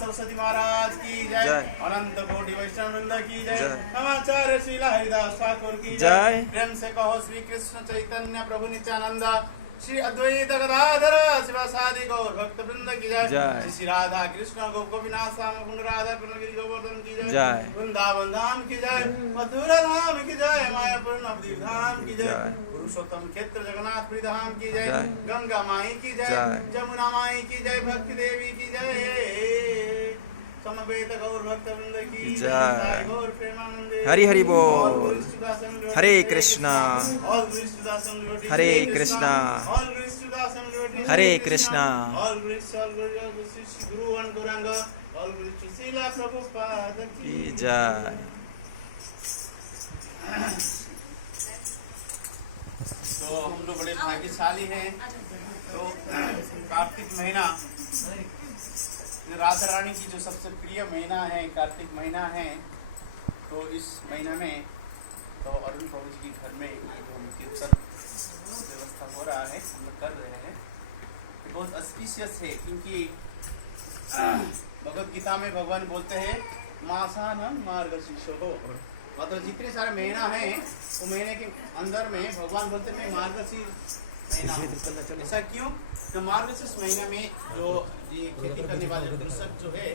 सरस्वती महाराज की जय। अनंत कोटि वैष्णव वृंद की जय। नमाचार्य श्रीला हरिदास ठाकुर की जय। प्रेम से कहो श्री कृष्ण चैतन्य प्रभु नित्यानंद श्री अद्वैत गदाधर शिवासादि गौर भक्त वृंद की जय। जय। श्री राधा कृष्ण गोपीनाथ श्याम कुंड राधा कुंड गिरि गोवर्धन की जय। जय। वृंदावन धाम की जय। मथुरा धाम की जय। मायापुर नवद्वीप धाम की जय। जय। पुरुषोत्तम क्षेत्र जगन्नाथपुरी धाम की जय। जय। गंगा माई की जय। जय। जमुना माई की जय। भक्ति देवी की जय। समवेत गौर भक्त वृंद की जय। जय। गौर प्रेमानंदे। हरि हरि बोल। All glories to the Son, Lord. Hare Krishna. All glories to the Son, Lord. Hare Krishna. All glories to the Son, Lord. Hare Krishna. All glories to Sri Guru and Gauranga. All glories to Srila Prabhupada की की जय। तो हम लोग बड़े भाग्यशाली हैं। तो कार्तिक महीना राधा रानी की जो सबसे प्रिय महीना है, कार्तिक महीना है। तो इस महीना में तो अरुण प्रभु जी के घर में जो हम कीर्तन व्यवस्था हो रहा है, हम लोग कर रहे हैं। तो बहुत ऑस्पिशियस है, क्योंकि भगवत गीता में भगवान बोलते हैं मासानम मार्गशीर्षो। मतलब जितने सारे महीना हैं, वो महीने के अंदर में भगवान बोलते हैं मार्गशीर्ष महीना हूं। ऐसा क्यों? तो मार्गशीर्ष महीना में जो ये खेती करने वाले कृषक जो है,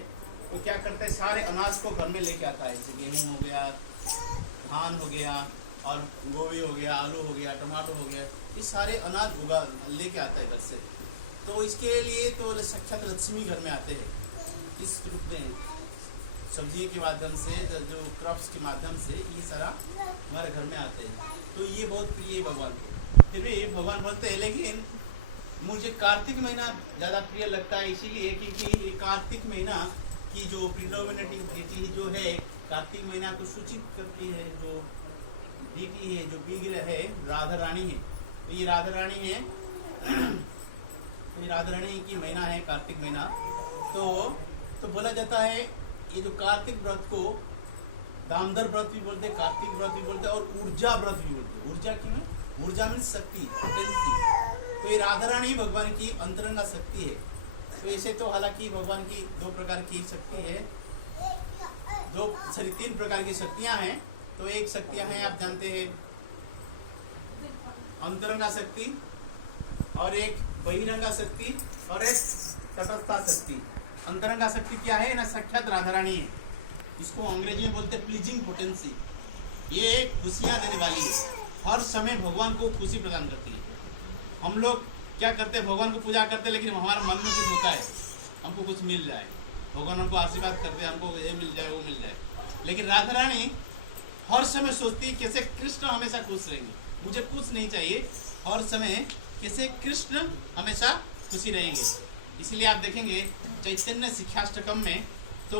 वो क्या करते हैं, सारे अनाज को घर में लेके आता है। जैसे गेहूँ हो गया, धान हो गया, और गोभी हो गया, आलू हो गया, टमाटर हो गया, ये सारे अनाज उगा लेके आता है घर से। तो इसके लिए तो साक्षात लक्ष्मी घर में आते हैं, इस रूप में सब्जी के माध्यम से, जो क्रॉप्स के माध्यम से ये सारा हमारे घर में आते हैं। तो ये बहुत प्रिय है भगवान को। फिर भी भगवान बोलते हैं, लेकिन मुझे कार्तिक महीना ज़्यादा प्रिय लगता है, इसीलिए क्योंकि कार्तिक महीना की जो प्रिडोमिनेटिंग डेटी जो है, कार्तिक महीना को सूचित करती है। जो डेटी है, जो विग्रह है, राधा रानी है। तो ये राधा रानी है, तो ये राधा रानी की महीना है कार्तिक महीना। तो बोला जाता है, ये जो कार्तिक व्रत को दामोदर व्रत भी बोलते हैं, कार्तिक व्रत भी बोलते हैं, और ऊर्जा व्रत भी बोलते हैं। ऊर्जा क्यों है? ऊर्जा मीन्स शक्ति, पोटेंसी। तो ये राधा रानी ही भगवान की अंतरंगा शक्ति है। तो ऐसे तो हालांकि भगवान की दो प्रकार की शक्ति है, तीन प्रकार की शक्तियां हैं। तो एक शक्तियां हैं, आप जानते हैं, अंतरंगा शक्ति, और एक बहिरंगा शक्ति, और एक तटस्था शक्ति। अंतरंगा शक्ति क्या है ना? साक्षात राधा रानी है। इसको अंग्रेजी में बोलते हैं प्लीजिंग पोटेंसी। ये खुशियां देने वाली है, हर समय भगवान को खुशी प्रदान करती है। हम लोग क्या करते हैं, भगवान को पूजा करते हैं, लेकिन हमारे मन में कुछ होता है, हमको कुछ मिल जाए, भगवान हमको आशीर्वाद करते हैं, हमको ये मिल जाए, वो मिल जाए। लेकिन राधा रानी हर समय सोचती है कैसे कृष्ण हमेशा खुश रहेंगे, मुझे कुछ नहीं चाहिए, हर समय कैसे कृष्ण हमेशा खुशी रहेंगे। इसीलिए आप देखेंगे चैतन्य शिक्षाष्टकम में, तो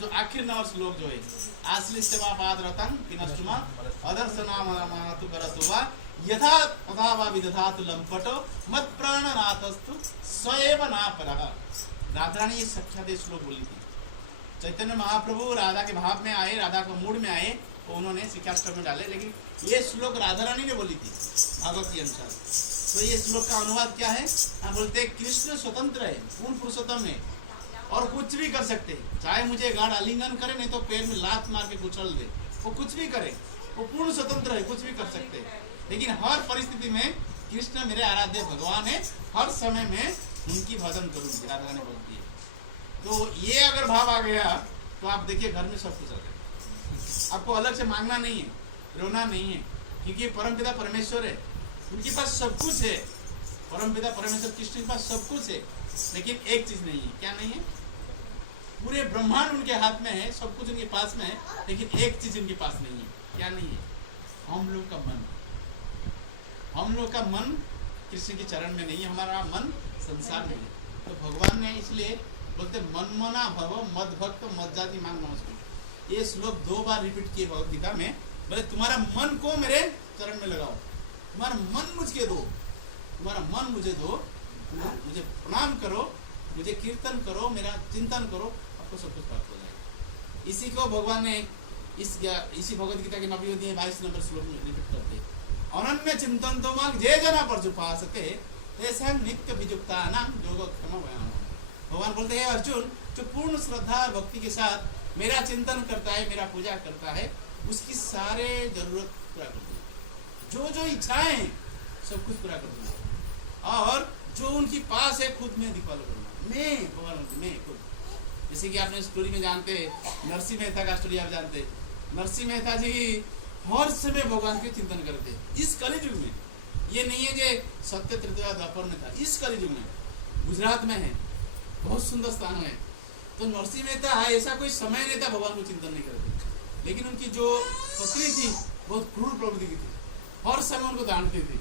जो आखिर 9 श्लोक जो है, आश्लिष्ट सेवा पाद रतन विनष्टुमा अदर्शनाम मातु करतुवा यथा तथा वा विदधातु लंपटो मत प्राणनाथस्तु स्वयं ना परः। राधा रानी ये साक्षात श्लोक बोली थी। चैतन्य महाप्रभु राधा के भाव में आए, राधा के मूड में आए, तो उन्होंने शिक्षाष्टक में डाले, लेकिन ये श्लोक राधा रानी ने बोली थी भागवत के अनुसार। तो ये श्लोक का अनुवाद क्या है? हम बोलते हैं कृष्ण स्वतंत्र है, पूर्ण पुरुषोत्तम है, और कुछ भी कर सकते हैं। चाहे मुझे गाढ़ आलिंगन करे, नहीं तो पैर में लात मार के कुचल दे, वो कुछ भी करे, वो पूर्ण स्वतंत्र है, कुछ भी कर सकते हैं। लेकिन हर परिस्थिति में कृष्ण मेरे आराध्य भगवान है, हर समय में उनकी भजन करूंगी, राधा रानी बोलती है। तो ये अगर भाव आ गया, तो आप देखिए घर में सब कुछ आ गया। आपको अलग से मांगना नहीं है, रोना नहीं है, क्योंकि परमपिता परमेश्वर है, उनके पास सब कुछ है। परमपिता परमेश्वर कृष्ण के पास सब कुछ है, लेकिन एक चीज नहीं है। क्या नहीं है? पूरे ब्रह्मांड उनके हाथ में है, सब कुछ उनके पास में है, लेकिन एक चीज उनके पास नहीं है। क्या नहीं है? हम लोग का मन। हम लोग का मन कृष्ण के चरण में नहीं है, हमारा मन संसार में है। तो भगवान ने इसलिए बोलते मनमना भव मद भक्त मद जाति मांग नमस्कार। ये श्लोक 2 बार रिपीट किए भगवत गीता में। बोले तुम्हारा मन को मेरे चरण में लगाओ, तुम्हारा मन मुझे दो, तुम्हारा मन मुझे दो, मुझे प्रणाम करो, मुझे कीर्तन करो, मेरा चिंतन करो, आपको सब कुछ प्राप्त हो जाएगा। इसी को भगवान ने इसी भगवत गीता के 22 नंबर श्लोक में रिपीट करते, अनन्य चिंतन तो मांग जे जना पर जुपा सके ऐसा नित्य विजुक्ता नाम योगक्षम बयान। भगवान बोलते हैं अर्जुन, जो पूर्ण श्रद्धा और भक्ति के साथ मेरा चिंतन करता है, मेरा पूजा करता है, उसकी सारे जरूरत पूरा कर दूंगा, जो जो इच्छाएं सब कुछ पूरा कर दूंगा। और जो उनकी पास है खुद में दिखवा लो, मैं भगवान मैं खुद। जैसे कि आपने स्टोरी में जानते नरसिंह मेहता का स्टोरी आप जानते, नरसिंह मेहता जी हर समय भगवान के चिंतन करते इस कलयुग में। ये नहीं है कि सत्य त्रेता द्वापर में था, इस कलयुग में गुजरात में है, बहुत सुंदर स्थान है। तो नरसिंह मेहता है, ऐसा कोई समय नहीं था भगवान को चिंतन नहीं करते। लेकिन उनकी जो पत्नी थी बहुत क्रूर प्रवृत्ति की थी, हर समय उनको डांटती थी,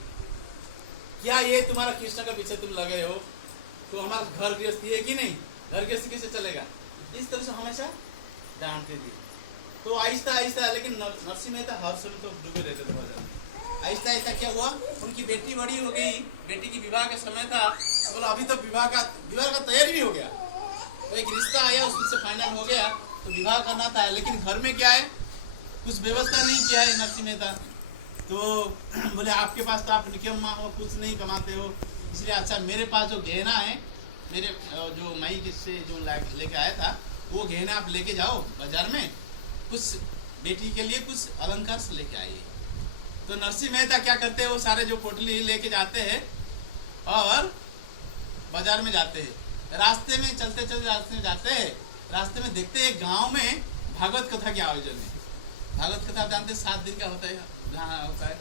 क्या ये तुम्हारा कृष्ण का पीछे तुम लगे हो, तो हमारा घर गृहस्थी है कि नहीं, घर गृहस्थी कैसे चलेगा, इस तरह से हमेशा डांटती थी। तो आहिस्ता आहिस्ता, लेकिन नरसिंह मेहता हर समय तो डूबे रहते थे भजन में। आहिस्ता आहिस्ता क्या हुआ, उनकी बेटी बड़ी हो गई, बेटी की विवाह का समय था, बोला अभी तो विवाह का तैयारी भी हो गया, तो एक रिश्ता आया उससे फाइनल हो गया, तो विवाह करना था। लेकिन घर में क्या है, कुछ व्यवस्था नहीं किया है नरसिंह मेहता। तो बोले आपके पास तो आप निकम माँ हो, कुछ नहीं कमाते हो, इसलिए अच्छा मेरे पास जो गहना है, मेरे जो माई किससे जो लेके आया था वो गहना आप लेके जाओ बाजार में, कुछ बेटी के लिए कुछ अलंकार से लेके आइए। तो नरसिंह मेहता क्या करते हैं, वो सारे जो पोटली लेके जाते हैं और बाजार में जाते हैं। रास्ते में चलते चलते रास्ते में जाते हैं, रास्ते में देखते हैं गांव में भागवत कथा के आयोजन है। भागवत कथा आप जानते हैं 7 दिन का होता है, जहाँ होता है।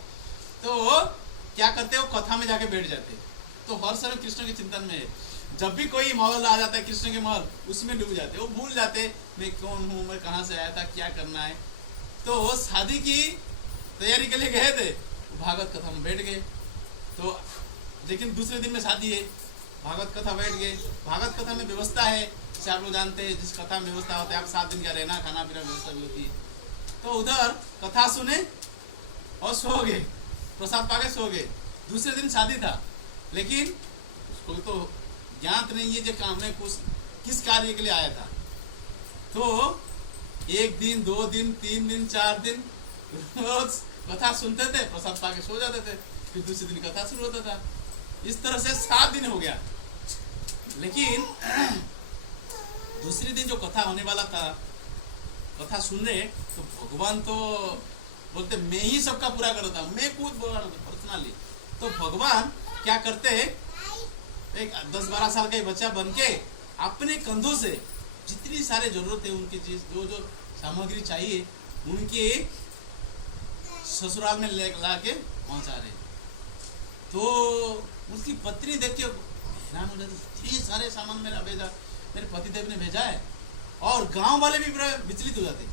तो क्या करते हैं, वो कथा में जाके बैठ जाते हैं। तो हर समय कृष्ण के चिंतन में है, जब भी कोई महल आ जाता है कृष्ण के महल, उसमें डूब जाते, वो भूल जाते मैं कौन हूँ, मैं कहाँ से आया था, क्या करना है। तो शादी की तैयारी के लिए गए थे, भागवत कथा में बैठ गए। तो लेकिन दूसरे दिन में शादी है, भागवत कथा बैठ गए। भागवत कथा में व्यवस्था है, जैसे आप लोग जानते हैं, जिस कथा में व्यवस्था होता है, आप 7 दिन का रहना खाना पीना व्यवस्था भी होती है। तो उधर कथा सुने और सो गए, प्रसाद पाके सो गए। दूसरे दिन शादी था, लेकिन उसको तो ज्ञात नहीं है जो काम में कुछ किस कार्य के लिए आया था। तो 1 दिन 2 दिन 3 दिन 4 दिन रोज कथा सुनते थे, प्रसाद पाके सो जाते थे, फिर दूसरे दिन कथा शुरू होता था। इस तरह से 7 दिन हो गया। लेकिन दूसरे दिन जो कथा होने वाला था, कथा सुन रहे, तो भगवान तो बोलते मैं ही सबका पूरा करता हूँ, मैं खुद पर्सनली। तो भगवान क्या करते हैं, एक 10-12 साल का बच्चा बन के अपने कंधों से जितनी सारे जरूरत है उनकी चीज, जो जो सामग्री चाहिए उनके ससुराल में ला के पहुंचा रहे। तो उसकी पत्नी देख के हैरान हो जाती, इतने सारे सामान मेरा भेजा, मेरे पतिदेव ने भेजा है। और गांव वाले भी विचलित हो जाते,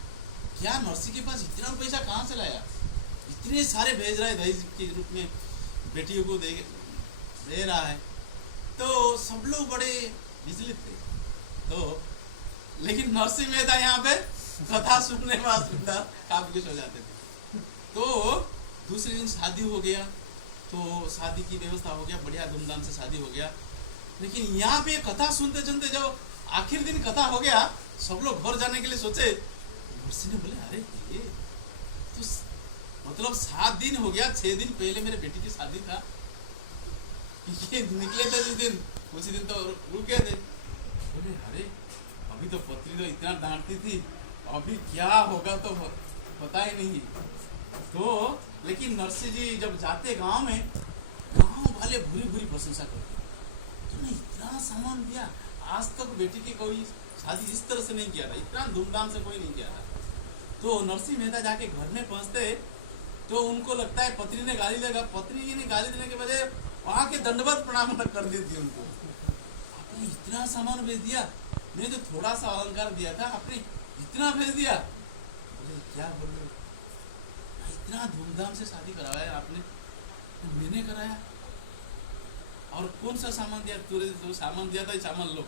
क्या नरसिंह के पास इतना पैसा कहाँ से लाया, इतने सारे भेज रहा है, दहेज के रूप में बेटियों को दे रहा है। तो सब लोग बड़े विचलित थे। तो लेकिन नरसिंह मेहता यहाँ पे कथा सुनने वाला काफी कुछ हो जाते थे। तो दूसरे दिन शादी हो गया, तो शादी की व्यवस्था हो गया, बढ़िया धूमधाम से शादी हो गया। लेकिन यहाँ पे कथा सुनते सुनते जब आखिर दिन कथा हो गया, सब लोग घर जाने के लिए सोचे, नरसिंह ने बोले अरे ये तो मतलब 7 दिन हो गया, 6 दिन पहले मेरे बेटी की शादी था, ये निकले थे जिस दिन, उसी दिन तो रुके थे। बोले अरे अभी तो पत्नी तो इतना डांटती थी, अभी क्या होगा तो पता ही नहीं। तो लेकिन नरसिंह जी जब जाते गांव में, गांव वाले भूरी भूरी प्रशंसा करते, तूने इतना सामान दिया, आज तक बेटी की कोई शादी इस तरह से नहीं किया था, इतना धूमधाम से कोई नहीं किया था। तो नरसिंह मेहता जाके घर में पहुंचते, तो उनको लगता है पत्नी ने गाली देगा, पत्नी जी ने गाली देने के बजाय वहां के दंडवत प्रणाम कर दी थी उनको। आपने इतना सामान भेज दिया, मैंने तो थोड़ा सा अलंकार दिया था, आपने इतना भेज दिया। बोले क्या बोल रहे हो, इतना धूमधाम से शादी करवाया आपने, मैंने कराया, और कौन सा सामान दिया, तुरे जो सामान दिया था सामान लो,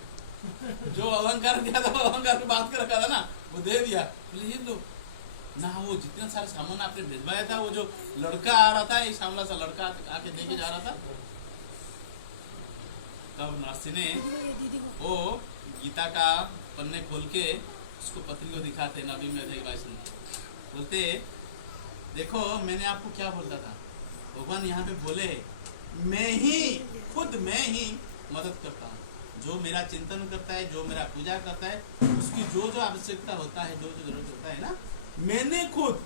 जो अलंकार दिया था वो अलंकार को बात कर रखा था ना, वो दे दिया। बोले ये लो ना, वो जितना सारा सामान आपने भिजवाया था, वो जो लड़का आ रहा था, एक सामला सा लड़का आके देके जा रहा था। तब नरसिंह ने वो गीता का पन्ने खोल के उसको पत्नी को दिखाते, नबी में थे भाई सुन, बोलते देखो मैंने आपको क्या बोलता था, भगवान यहाँ पे बोले मैं ही खुद मैं ही मदद करता हूँ, जो मेरा चिंतन करता है, जो मेरा पूजा करता है, उसकी जो जो आवश्यकता होता है, जो जो जरूरत होता है ना, मैंने खुद,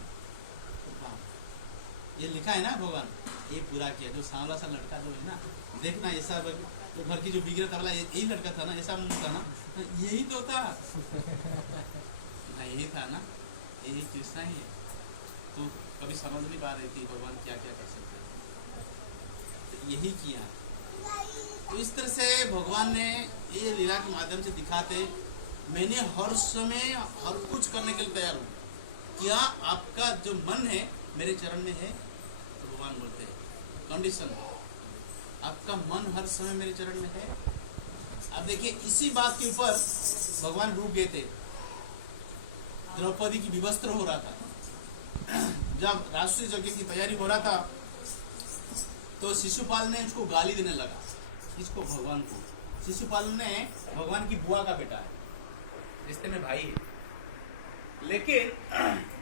ये लिखा है ना भगवान, ये पूरा किया। जो सांवला सा लड़का जो है ना, देखना ऐसा तो घर की जो बिगड़ा था वाला यही लड़का था ना, ऐसा मुंह था ना, यही तो था ना, यही था ना, यही कृष्णा ही है। तो कभी समझ नहीं पा रही थी भगवान क्या क्या कर सकते हैं, तो यही किया। तो इस तरह से भगवान ने ये लीला के माध्यम से दिखाते, मैंने हर समय हर कुछ करने के लिए तैयार हूँ, क्या आपका जो मन है मेरे चरण में है? तो भगवान बोलते हैं कंडीशन, आपका मन हर समय मेरे चरण में है। अब देखिए इसी बात के ऊपर भगवान रुक गए थे। द्रौपदी की विवस्त्र हो रहा था, जब राष्ट्रीय यज्ञ की तैयारी हो रहा था, तो शिशुपाल ने उसको गाली देने लगा। इसको भगवान को, शिशुपाल ने भगवान की बुआ का बेटा है, रिश्ते में भाई है। लेकिन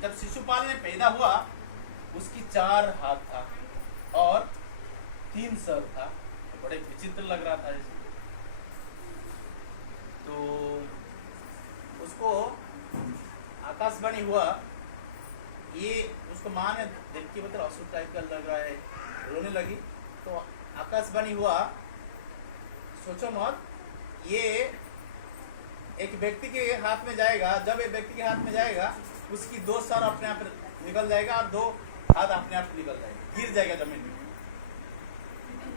जब शिशुपाल ने पैदा हुआ, उसकी 4 हाथ था और 3 सर था, तो बड़े विचित्र लग रहा था जैसे। तो उसको आकाशवाणी हुआ, ये उसको माँ ने देख के मतलब असुर टाइप का लग रहा है, रोने लगी। तो आकाशवाणी हुआ, सोचो मत, ये एक व्यक्ति के हाथ में जाएगा, जब एक व्यक्ति के हाथ में जाएगा, उसकी 2 सर अपने आप निकल जाएगा और 2 हाथ अपने आप निकल जाएगा, गिर जाएगा जमीन में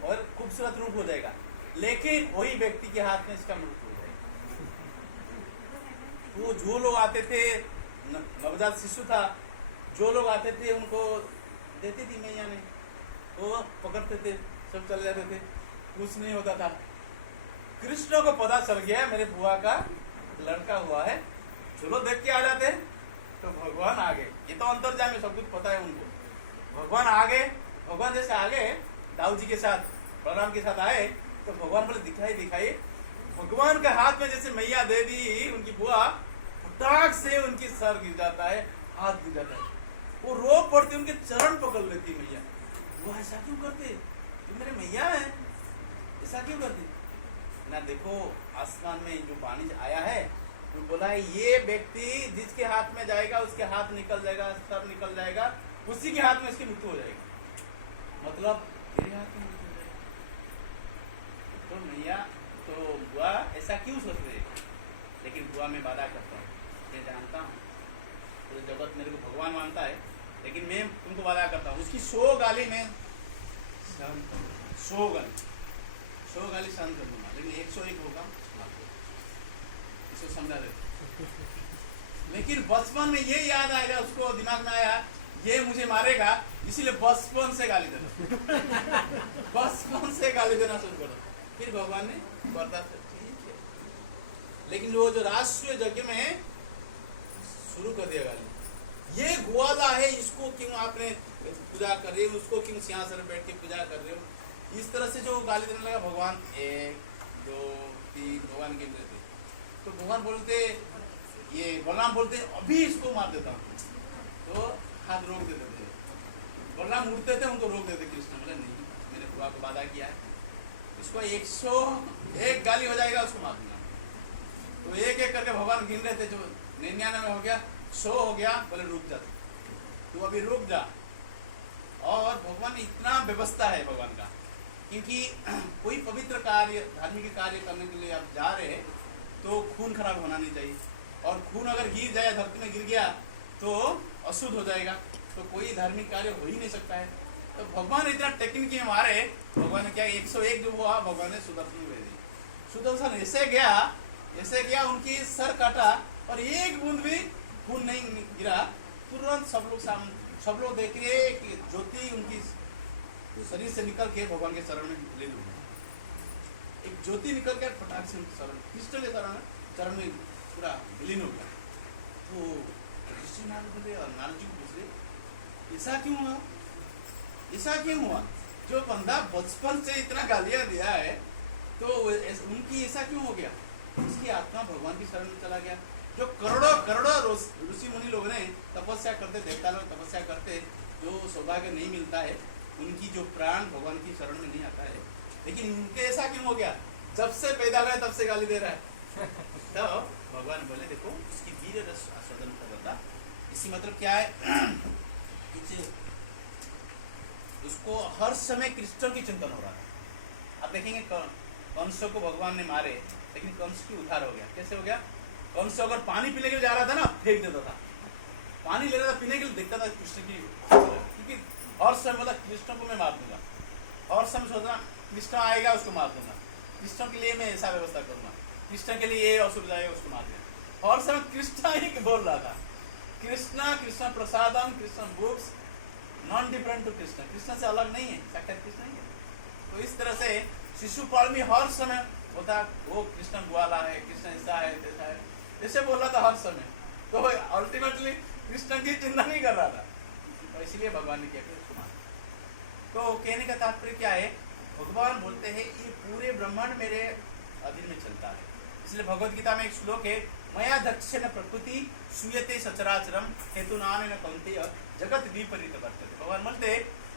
और खूबसूरत रूप हो जाएगा। लेकिन वही व्यक्ति के हाथ में इसका मृत्यु हो जाएगा। वो जो लोग आते थे, नवजात शिशु था, जो लोग आते थे उनको देती थी मैया ने, वो पकड़ते थे, सब चले जाते थे, कुछ नहीं होता था। कृष्ण को पता चल गया मेरे बुआ का लड़का हुआ है, चलो देख के आ जाते हैं। तो भगवान आ गए, ये तो अंतर्जामी, सब कुछ पता है उनको। भगवान आ गए, भगवान जैसे आ गए दाऊद जी के साथ, बलराम के साथ आए, तो भगवान बोले दिखाई दिखाई। भगवान के हाथ में जैसे मैया दे दी उनकी बुआ, फटाक से उनकी सर गिर जाता है, हाथ गिर जाता है, वो रो पड़ती, उनके चरण पकड़ लेती मैया। वो ऐसा क्यों करते, तुम मेरे मैया है, ऐसा क्यों करते ना? देखो आसमान में जो वाणी आया है, वो बोला है ये व्यक्ति जिसके हाथ में जाएगा उसके हाथ निकल जाएगा, सर निकल जाएगा, उसी के हाथ में इसकी मृत्यु हो जाएगी। मतलब तेरे हाथ में मृत्यु हो जाएगी। तो मैया तो बुआ ऐसा क्यों सोच रहे? लेकिन बुआ मैं वादा करता हूँ, मैं जानता हूँ पूरे जगत मेरे को भगवान मानता है, लेकिन मैं तुमको वादा करता हूँ उसकी 100 गाली में 100 गाली सहन कर दूंगा, लेकिन 101 होगा इसको समझा दे। लेकिन बचपन में ये याद आएगा, उसको दिमाग में आया ये मुझे मारेगा, इसीलिए बचपन से गाली देना बचपन से गाली देना शुरू कर दो। फिर भगवान ने बर्दाश्त कर, ठीक है। लेकिन वो जो राष्ट्रीय यज्ञ में शुरू कर दिया गाली, ये ग्वाला है, इसको क्यों आपने पूजा कर रहे हो, उसको क्यों सिंहासन बैठ के पूजा कर रहे हो, इस तरह से जो गाली देने लगा। भगवान 1 2 3 भगवान गिन रहे थे, तो भगवान बोलते, ये बलराम बोलते अभी इसको मार देता हूँ, तो हाथ रोक देते थे। बलराम उठते थे, उनको रोक देते। कृष्ण बोले नहीं, मैंने बुआ को वादा किया है, इसको 101 गाली हो जाएगा, उसको मार दूंगा। तो एक एक करके भगवान गिन रहे थे, जो 99 हो गया, 100 हो गया, बोले रुक जा, तू अभी रुक जा। और भगवान इतना व्यवस्था है भगवान का, क्योंकि कोई पवित्र कार्य, धार्मिक कार्य करने के लिए आप जा रहे हैं, तो खून खराब होना नहीं चाहिए, और खून अगर गिर जाए, धरती में गिर गया तो अशुद्ध हो जाएगा, तो कोई धार्मिक कार्य हो ही नहीं सकता है। तो भगवान इतना टेक्निक में मारे, भगवान ने क्या 101 जो हुआ, भगवान ने सुदर्शन भेज दी। सुदर्शन ऐसे गया, उनकी सर काटा और एक बूंद भी खून नहीं गिरा। तुरंत सब लोग देख रहे कि ज्योति उनकी शरीर से निकल के भगवान के शरण में ले ली। एक ज्योति निकल के फटाक से उनके शरण, कृष्ण के चरण में पूरा विलीन हो गया। तो ऋषि नारद बोले और नारद जी को पूछ रहे ऐसा क्यों हुआ? जो बंदा बचपन से इतना गालियां दिया है, तो उनकी ऐसा क्यों हो गया? उसकी आत्मा भगवान की शरण में चला गया। जो करोड़ों ऋषि मुनि लोग ने तपस्या करते, देवता लोग तपस्या करते, जो सौभाग्य नहीं मिलता है, उनकी जो प्राण भगवान की शरण में नहीं आता है, लेकिन उनके ऐसा क्यों हो गया? जब से पैदा हुआ तब से गाली दे रहा है। तो भगवान बोले देखो उसकी वीर रस आस्वादन कर रहा था। इसी मतलब क्या है, उसको को हर समय कृष्ण की चिंतन हो रहा था। आप देखेंगे कंस को भगवान ने मारे, लेकिन कंस की उद्धार हो गया। कैसे हो गया? कंस अगर पानी पीने के लिए जा रहा था ना, फेंक देता था। पानी ले रहा था पीने के लिए, देखता था कृष्ण की, क्योंकि हर समय बोला कृष्ण को मैं मार दूंगा, और समय सोचना कृष्ण आएगा उसको मार दूंगा, कृष्ण के लिए मैं ऐसा व्यवस्था करूंगा, कृष्ण के लिए ये असुविधा है उसको मार दूंगा। और समय कृष्ण ही बोल रहा था, Krishna Krishna prasadam Krishna books non different to Krishna, Krishna से अलग नहीं है, साक्षात कृष्ण ही है। तो इस तरह से शिशुपाल भी हर समय होता वो कृष्ण ग्वाला है, कृष्ण ऐसा है तैसा है, ऐसे बोल रहा था हर समय। तो अल्टीमेटली कृष्ण की चिंता नहीं कर रहा था, तो इसलिए भगवान ने किया उसको मार। तो कहने का तात्पर्य क्या है? भगवान बोलते हैं ये पूरे ब्रह्मांड मेरे अधीन में चलता है। इसलिए भगवत गीता में एक श्लोक है, मया दक्षिण प्रकृति सूयते सचराचरम हेतुनान न कौन्तेय जगत विपरीत वर्तते। भगवान बोलते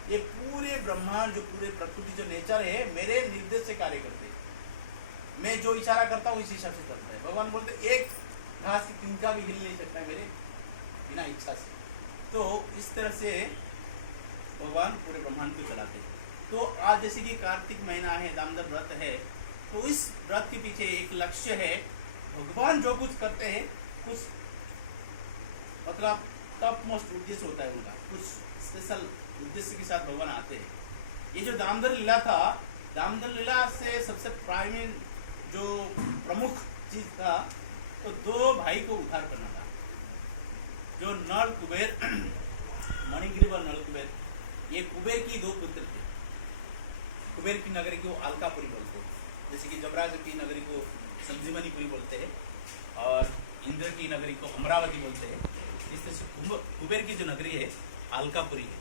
ये पूरे ब्रह्मांड, जो पूरे प्रकृति, जो नेचर है, मेरे निर्देश से कार्य करते हैं। मैं जो इशारा करता हूँ इस हिसाब से चलता है। भगवान बोलते एक घास की तिनका भी हिल नहीं सकता है मेरे बिना इच्छा से। तो इस तरह से भगवान पूरे ब्रह्मांड को चलाते हैं। तो आज जैसे कि कार्तिक महीना है, दामोदर व्रत है, तो इस व्रत के पीछे एक लक्ष्य है। भगवान जो कुछ करते हैं, कुछ मतलब टॉप मोस्ट उद्देश्य होता है उनका, कुछ स्पेशल उद्देश्य के साथ भगवान आते हैं। ये जो दामोदर लीला था, दामोदर लीला से सबसे प्राइमरी जो प्रमुख चीज था, तो दो भाई को उद्धार करना था। जो नल कुबेर, मणिग्रीव और नल कुबेर, ये कुबेर की दो पुत्र थे। कुबेर की नगरी को अलकापुरी बोलते हैं, जैसे कि जमराज की नगरी को संजीवनीपुरी बोलते हैं, और इंद्र की नगरी को अमरावती बोलते हैं। इस तरह से कुबेर की जो नगरी है अलकापुरी है।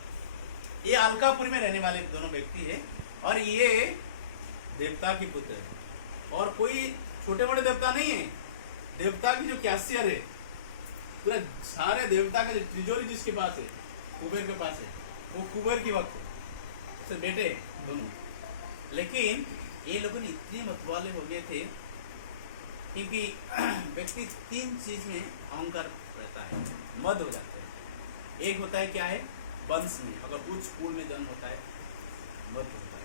ये अलकापुरी में रहने वाले दोनों व्यक्ति है, और ये देवता के पुत्र है, और कोई छोटे मोटे देवता नहीं है। देवता की जो कैशियर है, पूरा सारे देवता का तिजोरी जिसके पास है, कुबेर के पास है, वो कुबेर की वक्त से बेटे दोनों। लेकिन ये लोग इतने मतवाले हो गए थे, क्योंकि व्यक्ति तीन चीज में अहंकार रहता है, मद हो जाते हैं। एक होता है क्या है? वंश में, अगर उच्च कुल में जन्म होता है, मद होता है,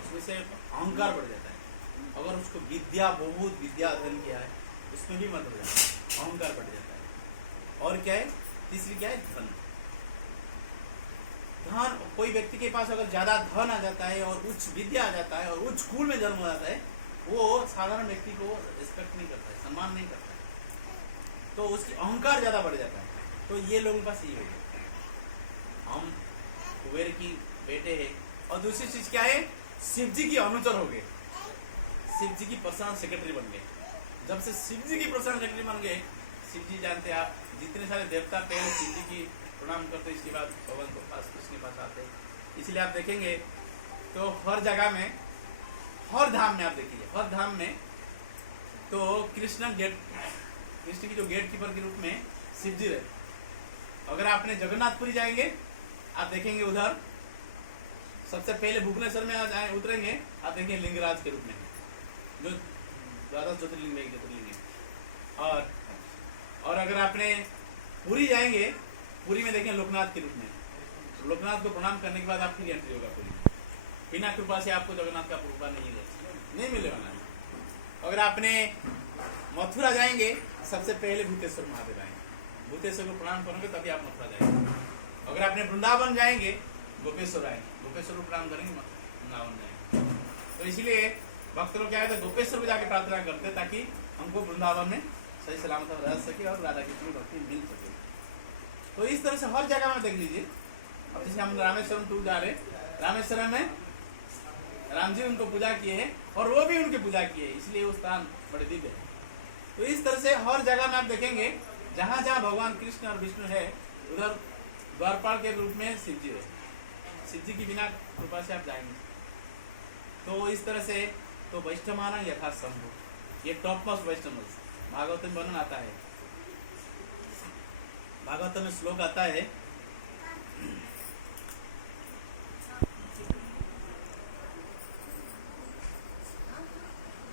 उसमें से अहंकार बढ़ जाता है। अगर उसको विद्या, बहुत विद्या अध्ययन किया है, उसमें भी मद हो जाता है, अहंकार बढ़ जाता है। और क्या है? तीसरी क्या है? धन। धन, कोई व्यक्ति के पास अगर ज्यादा धन आ जाता है और उच्च विद्या आ जाता है और उच्च कुल में जन्म हो जाता है, वो साधारण व्यक्ति को रिस्पेक्ट नहीं करता है, सम्मान नहीं करता है, तो उसकी अहंकार ज्यादा बढ़ जाता है। तो ये लोगों के पास ये हो गया, हम कुबेर की बेटे हैं। और दूसरी चीज क्या है? शिव जी की अनुचर हो गए, शिव जी की पर्सनल सेक्रेटरी बन गए। जब से शिव जी की पर्सनल सेक्रेटरी बन गए, शिव जी जानते हैं आप, जितने सारे देवता पहले शिव जी की प्रणाम करते, इसके बाद भगवान को पास, कृष्ण के पास आते। इसलिए आप देखेंगे तो हर जगह में, हर धाम में आप देखिए, हर धाम में तो कृष्ण की जो गेट कीपर के रूप में शिव जी रहे। अगर आपने जगन्नाथपुरी जाएंगे, आप देखेंगे उधर सबसे पहले भुवनेश्वर में उतरेंगे, आप देखेंगे लिंगराज के रूप में, जो द्वादश ज्योतिर्लिंग में ज्योतिर्लिंग है। और अगर आपने पुरी जाएंगे, पुरी में देखें लोकनाथ के रूप में। लोकनाथ को प्रणाम करने के बाद आप फिर एंट्री होगा पुरी। बिना कृपा से आपको जगन्नाथ का कृपा नहीं मिलेगा। अगर आपने मथुरा जाएंगे, सबसे पहले भूतेश्वर महादेव आएंगे, भूतेश्वर को प्रणाम करोगे तभी आप मथुरा जाएंगे। अगर आपने वृंदावन जाएंगे, गोपेश्वर आएंगे, गोपेश्वर को प्रणाम करेंगे, वृंदावन जाएंगे। तो इसीलिए भक्त लोग क्या है, गोपेश्वर को जाके प्रार्थना करते हैं, ताकि हमको वृंदावन में सही सलामत रह सके और राधा कृष्ण की भक्ति मिल सके। तो इस तरह से हर जगह में देख लीजिए। अब जैसे हम रामेश्वरम टूर जा रहे, रामेश्वरम में राम जी उनको पूजा किए हैं, और वो भी उनकी पूजा किए, इसलिए वो स्थान बड़े दिव्य है। तो इस तरह से हर जगह में आप देखेंगे, जहाँ जहाँ भगवान कृष्ण और विष्णु है, उधर द्वारपाल के रूप में शिव जी है। शिव जी की बिना कृपा से आप जाएंगे। तो इस तरह से तो वैष्णवाना यथा संभव, ये टॉप मोस्ट वैष्णव भागवत में वर्णन आता है। भागवत में श्लोक आता है,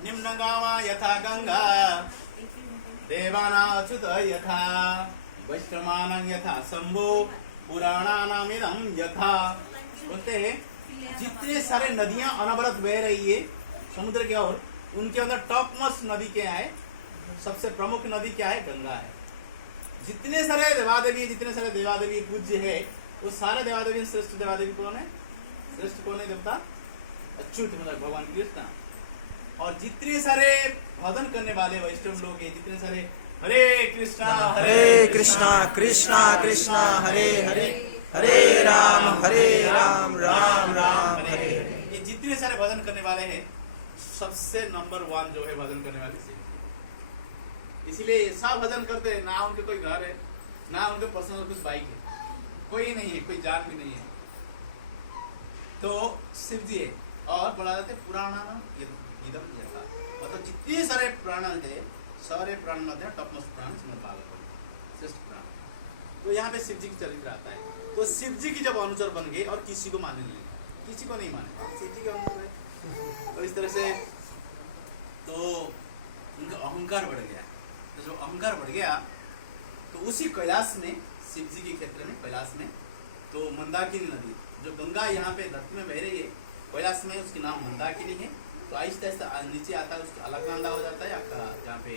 निम्न गावा यथा गंगा देवानाच्युत यथा वैष्णवानां यथा शंभो पुराणानामिदं यथा। बोलते हैं जितने सारे नदियां अनवरत बह रही है समुद्र की ओर, उनके अंदर टॉप मोस्ट नदी क्या है, सबसे प्रमुख नदी क्या है, गंगा है। जितने सारे देवादेवी, जितने सारे देवादेवी पूज्य है, वो सारे देवादेवी श्रेष्ठ देवादेवी कौन है, श्रेष्ठ कौन है देवता, अच्युत मतलब भगवान कृष्ण। और जितने सारे भजन करने वाले वैष्णव लोग हैं, जितने सारे हरे कृष्णा कृष्णा कृष्णा हरे हरे, हरे राम राम राम हरे हरे। ये जितने सारे भजन करने वाले हैं, सबसे नंबर 1 जो है भजन करने वाले शिव। इसीलिए सब भजन करते हैं, ना उनके कोई घर है, ना उनके पर्सनल कुछ बाइक है, कोई नहीं है, कोई जान भी नहीं है, तो शिव जी है। और बोला जाता है पुराण इदम जैसा, मतलब जितने सारे प्राण है, सारे प्राण मध्य टॉप मोस्ट प्राण श्रीमद् भागवत श्रेष्ठ प्राण। तो यहाँ पे शिव जी की चरित्र आता है। तो शिव जी की जब अनुचर बन गए और किसी को माने नहीं, किसी को नहीं माने, शिव जी के अनुचर है, तो इस तरह से तो उनका अहंकार बढ़ गया। तो जो अहंकार बढ़ गया, तो उसी कैलाश में, शिव जी के क्षेत्र में कैलाश में, तो मंदाकिनी नदी जो गंगा यहाँ पे धरती में बह रही है, कैलाश में उसकी नाम मंदाकिनी है। तो आहिस्ता आहिस्ता नीचे आता है, उसका अलकनंदा हो जाता है आपका, जहाँ पे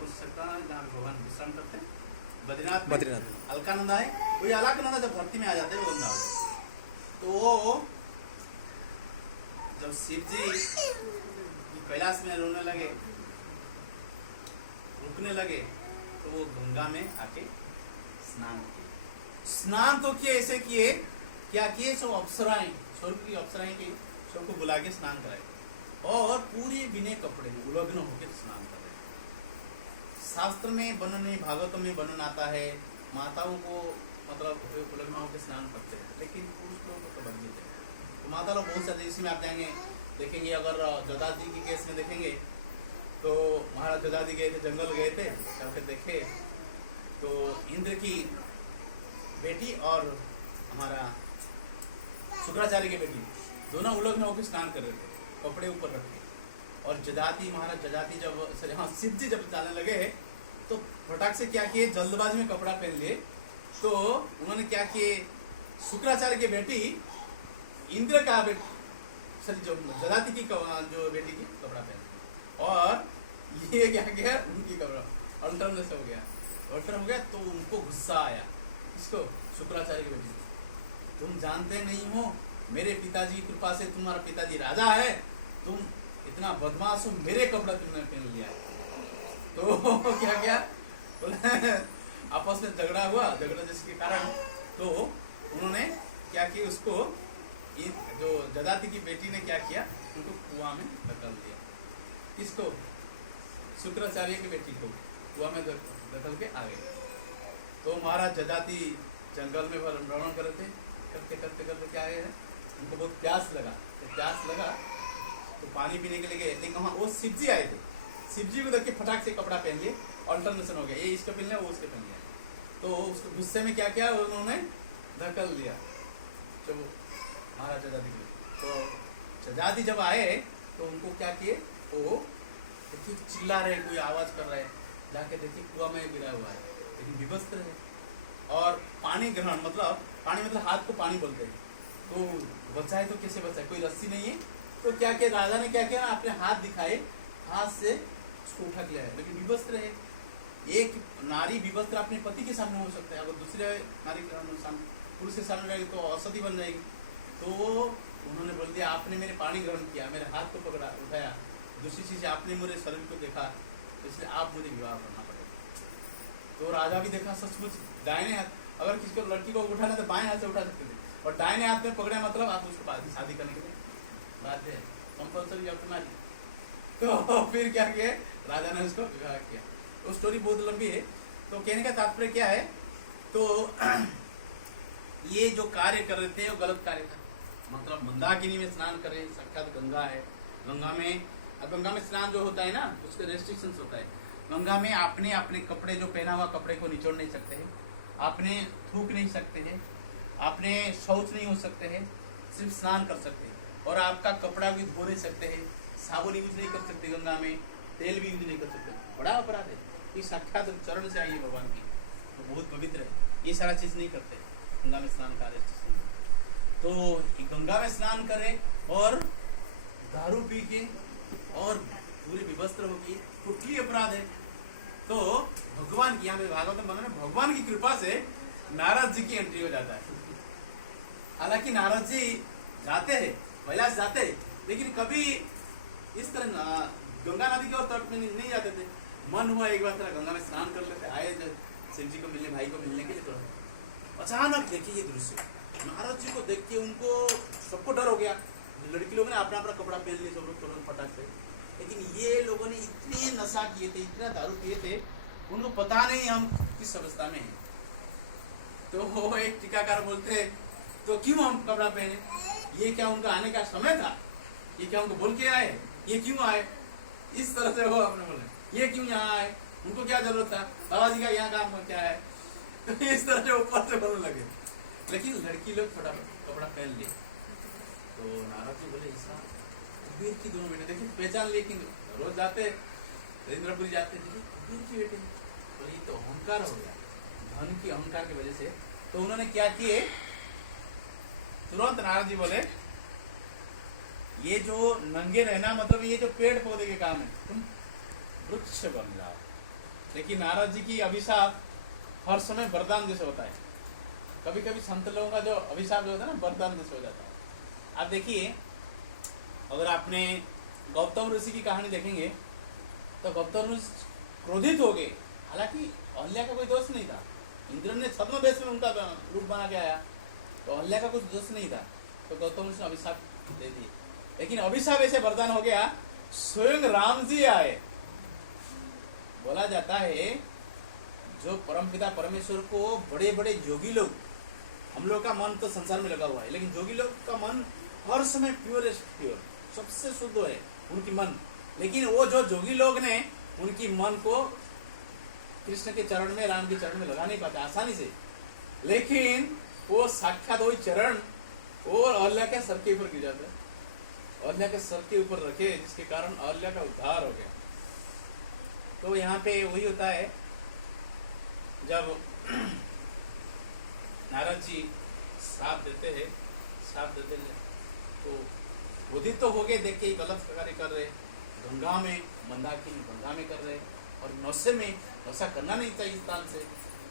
उस जहाँ पे भगवान विश्राम करते हैं, बद्रीनाथ अलकानंदा है। वही अलकनंदा जब धरती में आ जाता है वो गंगा हो जाता है। तो वो जब शिव जी कैलाश में रोने लगे, रुकने लगे, तो वो गंगा में आके स्नान किए। स्नान तो किए, ऐसे किए, क्या किए, सब अप्सराएं, स्वर्ग की अप्सराएं की सबको बुला के स्नान कराए और पूरे बिना कपड़े में उलग्न होकर स्नान कर रहे। शास्त्र में वर्णन, भागवत में वर्णन आता है, माताओं को मतलब उलग्न होकर स्नान करते हैं, लेकिन पुरुष लोगों को तो वर्जित है। तो माता लोग बहुत सारे, इसमें आप जाएंगे देखेंगे, अगर जदाद जी की केस में देखेंगे तो महाराज जदाद जी गए थे, जंगल गए थे, जाकर देखे तो इंद्र की बेटी और हमारा शुक्राचार्य की बेटी दोनों उलग्न होकर स्नान कर रहे थे, कपड़े ऊपर रख के। और जजाति, महाराज जजाति जब शिव जी जब जाने लगे तो फटाक से क्या किए, जल्दबाजी में कपड़ा पहन लिए। तो उन्होंने क्या किए, शुक्राचार्य की बेटी इंद्र का सॉरी जो जजाति की जो बेटी की कपड़ा पहन, और ये क्या किया, उनकी कपड़ा अल्टरनेट हो गया, अल्टर हो गया। तो उनको गुस्सा आया, इसको शुक्राचार्य की बेटी, तुम जानते नहीं हो मेरे पिताजी की कृपा से तुम्हारा पिताजी राजा है, तुम इतना बदमाश हो, मेरे कपड़ा तुमने पहन लिया है। तो क्या किया, बोले आपस में झगड़ा हुआ, झगड़ा जिसके कारण तो उन्होंने क्या किया, उसको जो जजाति की बेटी ने क्या किया, उनको कुआं में धकेल दिया। किसको, शुक्राचार्य की बेटी को कुआं में धकेल के आ गए। तो महाराज जजाति जंगल में भ्रमण कर रहे थे, करते करते करते क्या है, उनको बहुत प्यास लगा। तो प्यास लगा तो पानी पीने के लिए गए, लेकिन वहाँ वो शिव जी आए थे। शिव जी को देख के फटाक से कपड़ा पहन लिए, अल्टरनेशन हो गया, ये इसका पहन लिया, वो उसके पहन लिया। तो उसको गुस्से में क्या किया, उन्होंने धकेल दिया तो महाराज जजाति को। तो जजाति जब आए तो उनको क्या किए, वो देखिए चिल्ला रहे, कोई आवाज कर रहा है, जाके देखिए कुआं में गिरा हुआ है, लेकिन विवस्त्र है। और पानी ग्रहण मतलब, पानी मतलब हाथ को पानी बोलते हैं, तो बचाए तो कैसे बचाए, कोई रस्सी नहीं है। तो क्या किया, राजा ने क्या किया, अपने हाथ दिखाए, हाथ से उसको उठा लिया है, लेकिन विवस्त्र है। एक नारी विवस्त्र अपने पति के सामने हो सकता है, अगर दूसरे नारी पुरुष के सामने रहेगी तो असती बन जाएगी। तो उन्होंने बोल दिया, आपने मेरे पानी ग्रहण किया, मेरे हाथ को पकड़ा उठाया, दूसरी चीज आपने मेरे शरीर को देखा, इसलिए आप मुझे विवाह करना पड़ेगा। तो राजा भी देखा, सचमुच दाहिने हाथ, अगर किसी को लड़की को उठाना तो बाएं हाथ से उठा सकते थे, और दाहिने हाथ में पकड़े मतलब आप उसको शादी करने के लिए बाध्य है, कंपल्सरी अपना। तो फिर क्या किया, राजा ने उसको विवाह किया। तो स्टोरी बहुत लंबी है, तो कहने का तात्पर्य क्या है, तो ये जो कार्य कर रहे थे वो गलत कार्य था। मतलब मंदाकिनी में स्नान कर रहे, साक्षात गंगा है, गंगा में, अब गंगा में स्नान जो होता है ना, उसके रेस्ट्रिक्शंस होता है। गंगा में आपने अपने कपड़े, जो पहना हुआ कपड़े को निचोड़ नहीं सकते हैं, आपने थूक नहीं सकते हैं, आपने शौच नहीं हो सकते हैं, सिर्फ स्नान कर सकते हैं। और आपका कपड़ा भी धो नहीं सकते हैं, साबुन यूज नहीं कर सकते, गंगा में तेल भी यूज नहीं कर सकते, बड़ा अपराध है। ये साक्षात चरण से आई है भगवान की, तो बहुत पवित्र है, ये सारा चीज नहीं करते। गंगा में स्नान का आदेश। तो गंगा में स्नान करे और दारू पी के और पूरे विवस्त्र होगी, कुटली अपराध है। तो भगवान की, यहाँ पे भागवत में बना, भगवान की कृपा से नारद जी की एंट्री हो जाता है। हालांकि नारद जी जाते हैं, कैलाश जाते हैं, लेकिन कभी इस तरह गंगा नदी के और तट में नहीं जाते थे। मन हुआ एक बार तरह गंगा में स्नान कर लेते, आए शिव जी को मिलने, भाई को मिलने के लिए। तो अचानक देखिए ये दृश्य, नारद जी को देख के उनको सबको डर हो गया। लड़की लोगों ने अपना अपना कपड़ा पहन लिया, सब लोग तुरंत फटाक से। लेकिन ये लोगों ने इतने नशा किए थे, इतना दारू पिए थे, उनको पता नहीं हम किस अवस्था में हैं। तो वो एक टीकाकार बोलते, तो क्यों हम कपड़ा पहने, ये क्या उनका आने का समय था, ये क्या उनको बोल के आए, ये क्यों आए, इस तरह से वो अपने बोले, ये क्यों यहाँ आए, उनको क्या जरूरत था, बाबा जी का यहाँ काम क्या है। तो इस तरह से ऊपर से बोलने लगे। लेकिन लड़की लोग फटाफट कपड़ा पहन लिए। तो नारद जी बोले, ऐसा कुबेर की दोनों बेटे, देखिए पहचान, लेकिन रोज जाते इंद्रपुरी जाते, कुबेर की बेटे, तो ये तो अहंकार हो गया, धन की अहंकार की वजह से। तो उन्होंने क्या किए, तुरंत नारद जी बोले, ये जो नंगे रहना मतलब ये जो पेड़ पौधे के काम है, तुम वृक्ष बन जाओ। लेकिन नारद जी की अभिशाप हर समय वरदान जैसे होता है। कभी कभी संत लोगों का जो अभिशाप जो होता है ना, वरदान जैसे हो जाता है। आप देखिए, अगर आपने गौतम ऋषि की कहानी देखेंगे तो गौतम ऋषि क्रोधित हो गए। हालांकि अहल्या का कोई दोष नहीं था, इंद्र ने छद्म वेश में उनका रूप बना के आया, तो अहल्या का कुछ दोष नहीं था। तो गौतम ऋषि ने अभिशाप दे दिए। लेकिन अभिशाप ऐसे वरदान हो गया, स्वयं राम जी आए। बोला जाता है जो परमपिता परमेश्वर को बड़े बड़े योगी लोग, हम लोग का मन तो संसार में लगा हुआ है, लेकिन योगी लोग का मन हर समय प्योरेस्ट प्योर, सबसे शुद्ध है उनकी मन। लेकिन वो जो योगी लोग ने उनकी मन को कृष्ण के चरण में, राम के चरण में लगा नहीं पाते आसानी से। लेकिन वो साक्षात वही चरण वो अहल्या के सर के ऊपर गिर जाता है, अहल्या के सर के ऊपर रखे, जिसके कारण अहल्या का उद्धार हो गया। तो यहाँ पे वही होता है, जब नारद जी श्राप देते हैं, तो क्रोधित तो हो गए, देख के गलत कार्य कर रहे, गंगा में मंदाकिनी गंगा में कर रहे, और नशे में, नशा करना नहीं चाहिए स्थान से,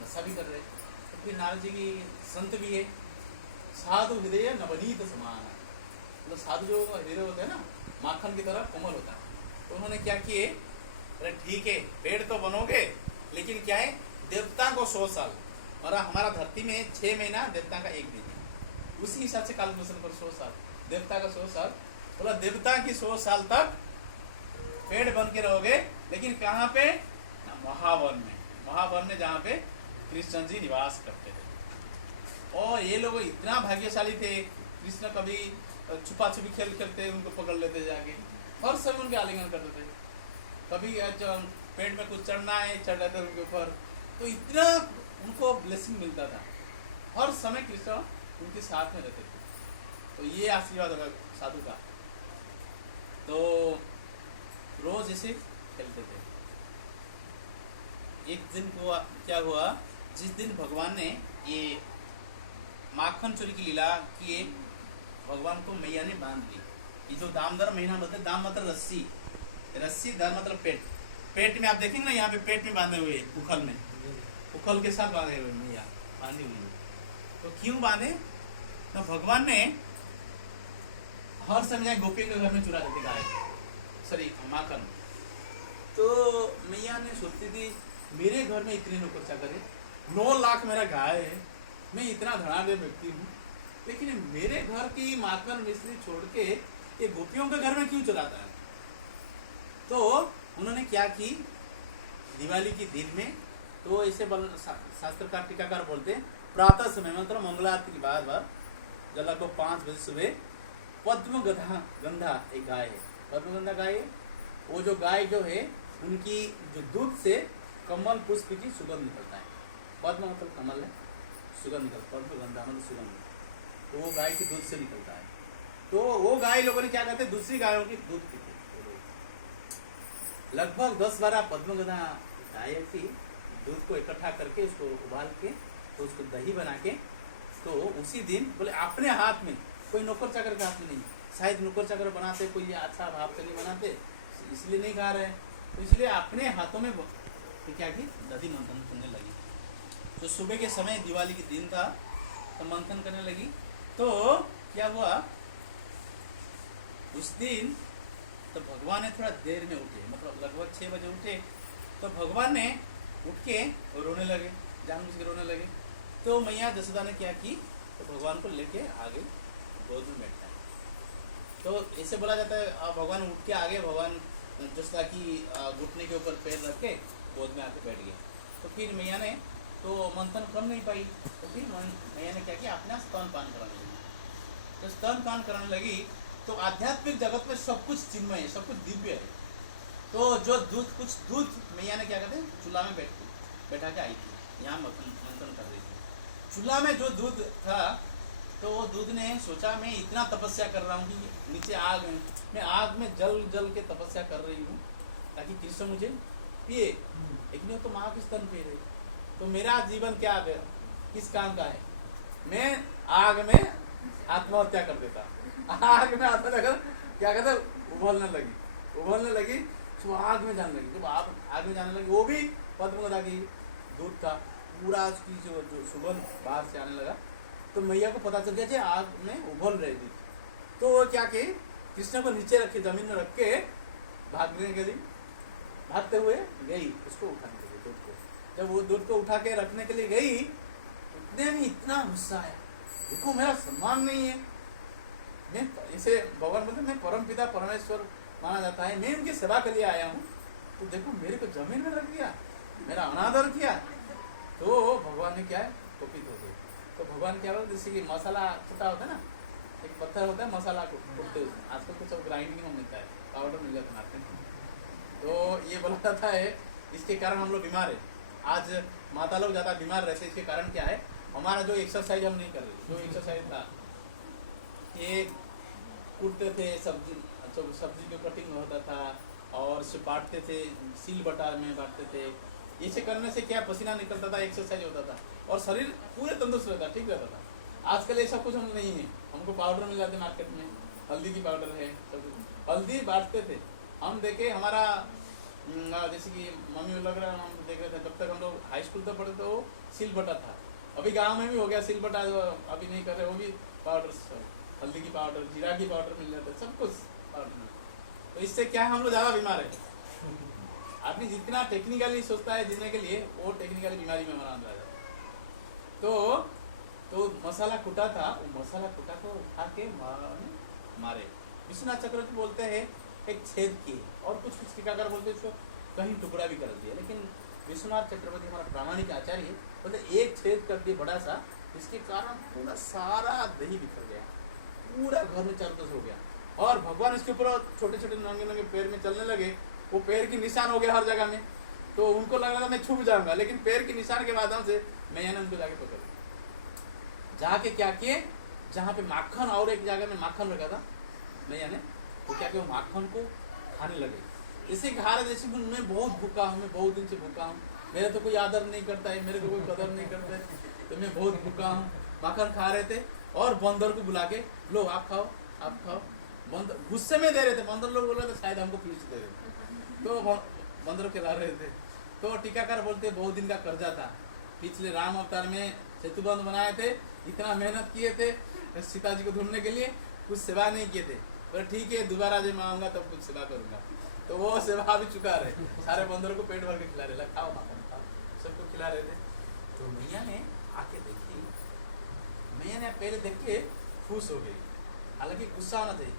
नशा भी कर रहे। तो फिर नारद जी की संत भी है, साधु हृदय नवनीत समान, मतलब साधु जो हृदय होता है ना, माखन की तरह कोमल होता है। तो उन्होंने क्या किए, अरे ठीक है पेड़ तो बनोगे, लेकिन क्या है, देवता को 100 साल, और हमारा धरती में 6 महीना, देवता का 1 दिन, उसी हिसाब से कैलकुलेशन पर 100 साल, देवता का 100 साल। बोला देवता की 100 साल तक पेड़ बन के रहोगे, लेकिन कहाँ पे, महावन में, महावन में जहाँ पे कृष्ण जी निवास करते थे। और ये लोग इतना भाग्यशाली थे, कृष्ण कभी छुपा छुपी खेल खेलते उनको पकड़ लेते जाके, हर समय उनके आलिंगन करते थे। कभी पेड़ में कुछ चढ़ना है, चढ़ जाते उनके ऊपर, तो इतना उनको ब्लेसिंग मिलता था, हर समय कृष्ण उनके साथ में रहते थे। तो ये आशीर्वाद होगा साधु का। तो रोज ऐसे खेलते थे। एक दिन को क्या हुआ, जिस दिन भगवान ने ये माखन चोरी की लीला किए, भगवान को मैया ने बांध ली। ये जो दामोदर महीना मतलब, दाम मतलब रस्सी, रस्सी, दर मतलब पेट, पेट में आप देखेंगे ना, यहाँ पे पेट में बांधे हुए, उखल में, उखल के साथ बांधे हुए मैया बांधी हुई। तो क्यों बांधे, तो भगवान ने हर समय गोपी के घर में चुरा देते गाय, सॉरी माखन। तो मैया ने सोचती थी मेरे घर में इतने नौकर चाकर है, 9 लाख मेरा गाय है, मैं इतना धनाढ्य व्यक्ति हूँ, लेकिन मेरे घर की माखन मिश्री छोड़ के ये गोपियों के घर में क्यों चलाता है। तो उन्होंने क्या की, दिवाली के दिन में, तो ऐसे शास्त्रकार टीकाकार बोलते हैं, प्रातः समय मतलब मंगला आरती के बाद जब लगभग 5 बजे सुबह, पद्म गंधा एक गाय है, पद्मगंधा गाय है, वो जो गाय जो है उनकी जो दूध से कमल पुष्प की सुगंध निकलता है। पद्म मतलब कमल है, सुगंध निकलता, पद्मगंधा मतलब सुगंध, तो वो गाय के दूध से निकलता है। तो वो गाय लोगों ने क्या कहते हैं, दूसरी गायों की दूध पीते। लगभग 10-12 पद्मगंधा गाय की दूध को इकट्ठा करके उसको उबाल के, तो उसको दही बना के तो उसी दिन बोले अपने हाथ में, कोई नौकर चाकर के हाथ में नहीं, शायद नौकर चाकर बनाते कोई अच्छा भाव से नहीं बनाते इसलिए नहीं खा रहे हैं, तो इसलिए अपने हाथों में तो क्या की दधी मंथन करने लगी। तो सुबह के समय दिवाली के दिन था तो मंथन करने लगी। तो क्या हुआ उस दिन, तो भगवान ने थोड़ा देर में उठे, मतलब लगभग 6 बजे उठे। तो भगवान ने उठ के रोने लगे, जानबूझ के रोने लगे। तो मैया जसोदा ने क्या की, तो भगवान को लेके आगे गोद में बैठा है। तो ऐसे बोला जाता है भगवान उठ के आगे, भगवान जसोदा की घुटने के ऊपर पैर रख के गोद में आके बैठ गए। तो फिर मैया ने तो मंथन कर नहीं पाई, तो फिर मैया ने क्या किया, अपना स्तन पान कराने लगी। तो स्तन पान कराने लगी तो आध्यात्मिक जगत में सब कुछ चिन्मय है, सब कुछ दिव्य है। तो जो दूध, कुछ दूध मैया ने क्या कहते हैं चूल्हा में बैठा के आई थी, यहाँ मंथन कर रही थी। चूल्हा में जो दूध था तो वो दूध ने सोचा मैं इतना तपस्या कर रहा हूँ कि नीचे आग है, मैं आग में जल के तपस्या कर रही हूँ ताकि कृष्ण मुझे पिए, लेकिन वो तो माँ के स्तन पी रही, तो मेरा जीवन क्या है, किस काम का है। मैं आग में आत्महत्या कर देता, आग में आत्महत्या कर क्या कहते उबलने लगी तो आग में जाने लगी। जब आग में जाने लगी, वो भी पद्मगदा की दूध था, पूरा उसकी जो सुगंध बाहर से आने लगा। तो मैया को पता चल गया कि आग में उबल रही थी। तो वो क्या की, कृष्ण को नीचे रखे, जमीन में रख के भागने के लिए, भागते हुए गई उसको उठाने के लिए दूध को। जब वो दूध को उठा के रखने के लिए गई, उतने में इतना गुस्सा आया, देखो मेरा सम्मान नहीं है, मैं इसे भगवान बोलते मैं परम पिता परमेश्वर माना जाता है, मैं उनकी सेवा के लिए आया हूँ, तो देखो मेरे को जमीन में रख दिया, मेरा अनादर किया। तो भगवान ने क्या है, कोपित हो गए। तो भगवान क्या बोलते, जैसे कि मसाला कुटा होता है ना, एक पत्थर होता है मसाला कुटते, आजकल तो सब ग्राइंडिंग में मिलता है, पाउडर मिल जाता है मार्केट में। तो ये बोला जाता है इसके कारण हम लोग बीमार है। आज माता लोग ज्यादा बीमार रहते, इसके कारण क्या है, हमारा जो एक्सरसाइज हम नहीं कर रहे, जो एक्सरसाइज था ये कूटते थे, सब्जी की कटिंग होता था और उसे बांटते थे, सील बटा में बांटते थे। इसे करने से क्या पसीना निकलता था, एक्सरसाइज होता था और शरीर पूरे तंदुरुस्त रहता, ठीक रहता था। आजकल ऐसा कुछ हम नहीं है, हमको पाउडर मिल जाते मार्केट में, हल्दी की पाउडर है, सब कुछ। हल्दी बांटते थे हम, देखे हमारा जैसे कि मम्मी लग रहा है, हम देख रहे थे जब तक हम लोग हाई स्कूल तक पढ़े तो सिल बटा था। अभी गांव में भी हो गया सिल बटा, जो अभी नहीं कर रहे वो भी पाउडर, हल्दी की पाउडर, जीरा की पाउडर मिल जाता है, सब कुछ पाउडर। तो इससे क्या है, हम लोग ज्यादा बीमार है। आदमी जितना टेक्निकली सोचता है जीने के लिए, वो टेक्निकली बीमारी में मरा जाता है। तो मसाला कुटा था, वो मसाला कुटा को उठा के मारे। विश्वनाथ चक्रवर्ती बोलते हैं एक छेद किए, और कुछ टीकाकार बोलते हैं इसको कहीं टुकड़ा भी कर दिया, लेकिन विश्वनाथ चक्रवर्ती हमारा प्रामाणिक आचार्य बोलते एक छेद कर दिए बड़ा सा, इसके कारण पूरा सारा दही बिखर गया, पूरा घर में चारों तरफ हो गया। और भगवान इसके ऊपर छोटे छोटे नंगे नंगे पैर में चलने लगे, वो पैर की निशान हो गया हर जगह में। तो उनको लग रहा था मैं छुप जाऊंगा, लेकिन पैर की निशान के माध्यम से मैया ने उनको जाके पकड़ जाके क्या किए, जहाँ पे माखन और एक जगह में माखन रखा था मैया ने, तो क्या किया माखन को खाने लगे। इसी घर जैसे मैं बहुत भूखा हूँ, मैं बहुत दिन से भूखा हूँ, मेरा तो कोई आदर नहीं करता है, मेरे को कोई कदर नहीं करता है, तो मैं बहुत भूखा हूँ। माखन खा रहे थे और बंदर को बुला के लो आप खाओ आप खाओ, बंदर गुस्से में दे रहे थे, बंदर लोग बोल रहे थे शायद हमको पीछ दे रहे थे, तो बंदर खिला रहे थे। तो टीकाकार बोलते बहुत दिन का कर्जा था, पिछले राम अवतार में सेतुबंध बनाए थे, इतना मेहनत किए थे सीता जी को ढूंढने के लिए, कुछ सेवा नहीं किए थे, पर ठीक है दोबारा जब मैं आऊंगा तब कुछ सेवा करूंगा। तो वो सेवा भी चुका रहे, सारे बंदरों को पेट भर के खिला रहे, खाओ माखन खाओ, सबको खिला रहे थे। तो मैया ने आके देखी, मैया ने पहले देख के खुश हो गई, हालांकि गुस्सा होना चाहिए,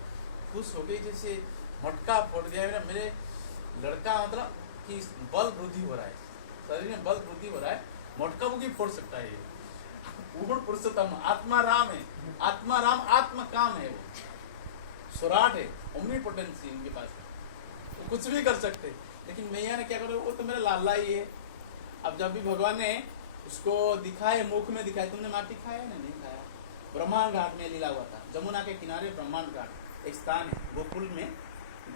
खुश हो गई जैसे मटका फोड़ दिया मेरे लड़का, मतलब कि बल वृद्धि हो रहा है, शरीर में बल वृद्धि हो रहा है, मटका को भी फोड़ सकता है। पूर्ण पुरुषोत्तम आत्मा राम है, आत्मा राम आत्मा काम है, वो सुराट है, ओमनीपोटेंसी इनके पास, तो कुछ भी कर सकते। लेकिन मैया ने क्या करा, वो तो मेरा लाला ही है। अब जब भी भगवान ने उसको दिखाए, मुख में दिखाए, तुमने माटी खाया ना, नहीं खाया। ब्रह्मांड घाट में लीला हुआ था, जमुना के किनारे ब्रह्मांड घाट एक स्थान है गोकुल में,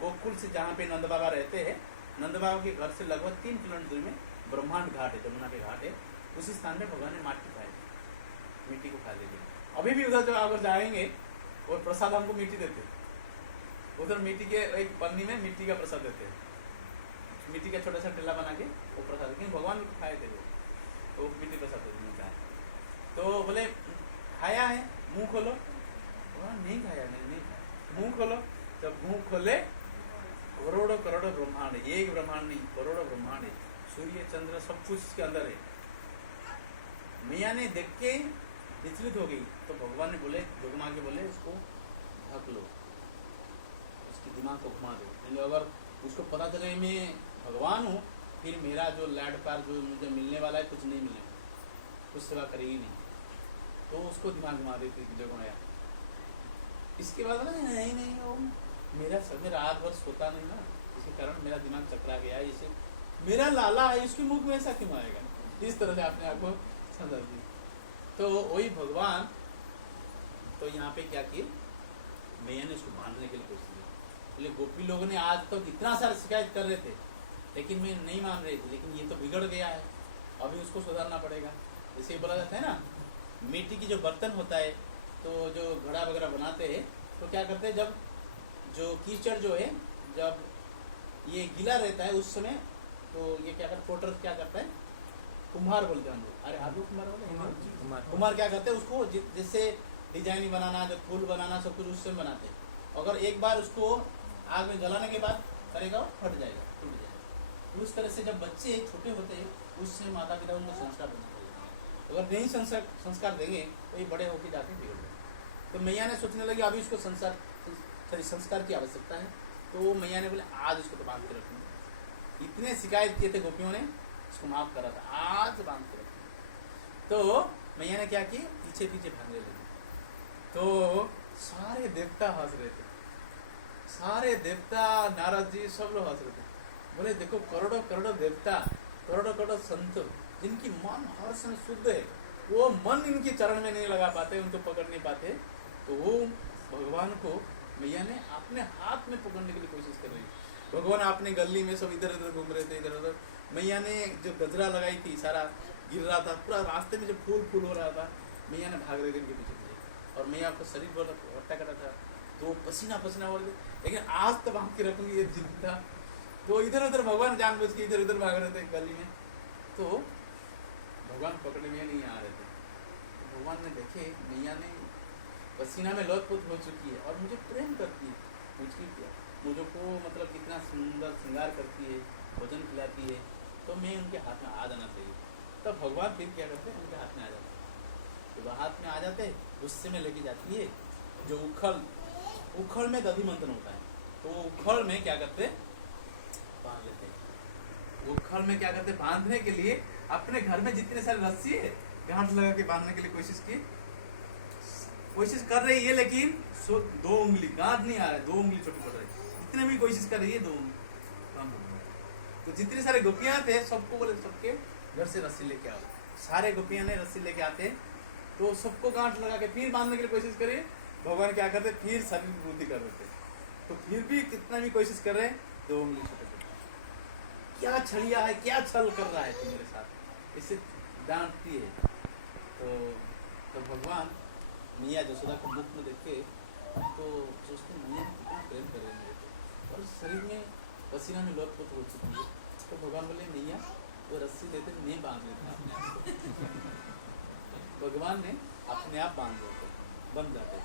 गोकुल से जहाँ पे नंद बाबा रहते हैं, नंद बाबा के घर से लगभग 3 किलोमीटर दूर में ब्रह्मांड घाट है, जमुना के घाट है, उसी स्थान में भगवान ने माटी खाई, मिट्टी को खा ली। अभी भी उधर जब अगर जाएंगे और प्रसाद हमको मिट्टी देते, उधर मिट्टी के एक पन्नी में मिट्टी का प्रसाद देते, मिट्टी का छोटा सा टेला बना के वो प्रसाद, लेकिन भगवान को खाए थे वो, तो मिट्टी प्रसाद मिलता है। तो बोले खाया है, मुंह खोलो, नहीं खाया, नहीं खाया, मुंह खोलो। जब मुंह खोले करोड़ों करोड़ों ब्रह्मांड, एक ब्रह्मांड नहीं, करोड़ों ब्रह्मांड है, सूर्य चंद्र सब कुछ इसके अंदर है। मैया ने देख के विचलित हो गई, तो भगवान ने बोले, डुगमा के बोले इसको ढक लो, उसकी दिमाग को घुमा दो, अगर उसको पता चले मैं भगवान हूँ, फिर मेरा जो लाड प्यार जो मुझे मिलने वाला है कुछ नहीं मिलेगा, कुछ सेवा करेगी नहीं, तो उसको दिमाग घुमा देती जगमाया। इसके बाद ना नहीं वो मेरा समय रात भर सोता नहीं ना, इसके कारण मेरा दिमाग चकरा गया है, इसे मेरा लाला है, इसके मुख में ऐसा क्यों आएगा, इस तरह से अपने आप को समझ दी। तो वही भगवान तो यहाँ पे क्या किए, मैया ने उसको बांधने के लिए कोशिश की। बोले गोपी लोगों ने आज तक इतना सारा शिकायत कर रहे थे, लेकिन मैं नहीं मान रही थी, लेकिन ये तो बिगड़ गया है, अभी उसको सुधारना पड़ेगा। जैसे बोला जाता है ना, मिट्टी की जो बर्तन होता है, तो जो घड़ा वगैरह बनाते हैं, तो क्या करते हैं, जब जो कीचड़ जो है, जब ये गीला रहता है उस समय, तो ये क्या करता है, पोटर क्या करता है, कुम्हार बोलते हैं हम लोग, अरे आलू कुम्हार बोलते हैं, कुम्हार क्या करते हैं, उसको जैसे डिजाइन बनाना, जब फूल बनाना, सब कुछ उससे बनाते हैं। अगर एक बार उसको आग में जलाने के बाद करेगा, फट जाएगा, टूट जाएगा। उस तरह से जब बच्चे छोटे होते हैं, उससे माता पिता उनको संस्कार देना चाहिए। अगर नहीं संस्कार देंगे तो ये बड़े होकर जाके बिगड़ जाएंगे। तो मैया ने सोचने लगी अभी इसको संस्कार की आवश्यकता है, तो मैया ने बोले आज इसको तो बांध के रखूंगी। इतने शिकायत किए थे गोपियों ने, इसको माफ करा था, आज बांध के रखूंगी। तो मैया ने क्या किया, पीछे पीछे भागने लगी, तो सारे देवता हंस रहे थे, सारे देवता, नारद जी सब लोग हंस रहे थे। बोले देखो करोड़ों करोड़ों देवता, करोड़ों करोड़ों संत, जिनकी मन हर समय शुद्ध है, वो मन इनके चरण में नहीं लगा पाते, उनको पकड़ नहीं पाते, तो वो भगवान को मैया ने अपने हाथ में पकड़ने के लिए कोशिश कर रही। भगवान अपने गली में सब इधर उधर घूम रहे थे, इधर उधर। मैया ने जो गजरा लगाई थी, सारा गिर रहा था, पूरा रास्ते में जो फूल हो रहा था, मैया ने भाग रहे थे इनके पीछे, और मैया का शरीर बहुत हट्टा कटा था, तो पसीना हो रहा था, लेकिन आज तो बांध के रखूंगी, ये जिद था। तो इधर उधर भगवान जानबूझ के इधर उधर भाग रहे थे गली में, तो भगवान पकड़ने में नहीं आ रहे थे। तो भगवान ने देखे मैया ने पसीना में लौटपुट हो चुकी है और मुझे प्रेम करती है, मुझे को मतलब कितना सुंदर श्रृंगार करती है, भोजन खिलाती है, तो मैं उनके हाथ में आ जाना चाहिए। तब तो भगवान फिर क्या करते हैं, उनके हाथ में आ जाते हैं। तो वह हाथ में आ जाते हैं, गुस्से में लेके जाती है, जो उखल में दधि मंथन होता है, तो उखल में क्या करते बांध लेते हैं। उखल में क्या करते, बांधने के लिए अपने घर में जितने सारे रस्सी है, गांठ लगा के बांधने के लिए कोशिश कर रही है, लेकिन 2 उंगली गांठ नहीं आ रहा है, 2 उंगली छोटी पड़ रही है। जितने भी कोशिश कर रही है 2 उंगली कम हो रहा है। तो जितने सारे गोपियां थे, सबको बोले सबके घर से रस्सी लेके आओ। सारे गोपियां ने रस्सी लेके आते, तो सबको गांठ लगा के फिर बांधने के लिए कोशिश करिए। भगवान क्या करते, फिर शरीर वृद्धि कर देते, तो फिर भी कितना भी कोशिश कर रहे हैं, 2 उंगली छोटे छोटे। क्या छलिया है, क्या छल कर रहा है तू मेरे साथ, इसे डांटती है। तो भगवान मियाँ जसोदा को मुख में देखे, तो सोचते मियाँ कितना प्रेम कर रहे हैं मेरे को, और शरीर में पसीना में लौटपुट हो चुकी है। तो भगवान बोले मियाँ वो रस्सी देते, नहीं बांध लेते अपने आप को। भगवान ने अपने आप बांध देते, बन जाते।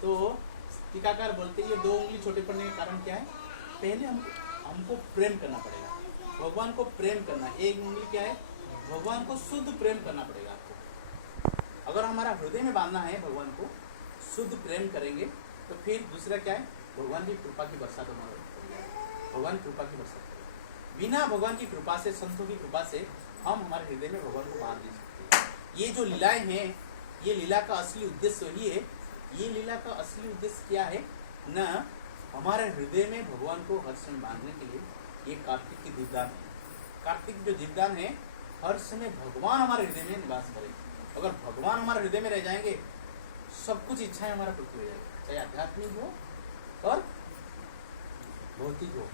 तो टीकाकार बोलते ये 2 उंगली छोटे पड़ने का कारण क्या है, पहले हमको प्रेम करना पड़ेगा, भगवान को प्रेम करना। 1 उंगली क्या है, भगवान को शुद्ध प्रेम करना पड़ेगा आपको। अगर हमारा हृदय में बांधना है, भगवान को शुद्ध प्रेम करेंगे, तो फिर दूसरा क्या है, भगवान की कृपा की बरसात हमारे, भगवान कृपा की बरसात करें। बिना भगवान की कृपा से, संतों की कृपा से हम हमारे हृदय में भगवान को बांध नहीं सकते। ये जो लीलाएं हैं, ये लीला का असली उद्देश्य वही है। ये लीला का असली उद्देश्य क्या है न, हमारे हृदय में भगवान को हर समय बांधने के लिए ये कार्तिक की दीपदान है। कार्तिक जो दीपदान है, हर समय भगवान हमारे हृदय में निवास करे। अगर भगवान हमारे हृदय में रह जाएंगे, सब कुछ इच्छाएं हमारा पूर्ति हो जाएगी, चाहे आध्यात्मिक हो और भौतिक हो।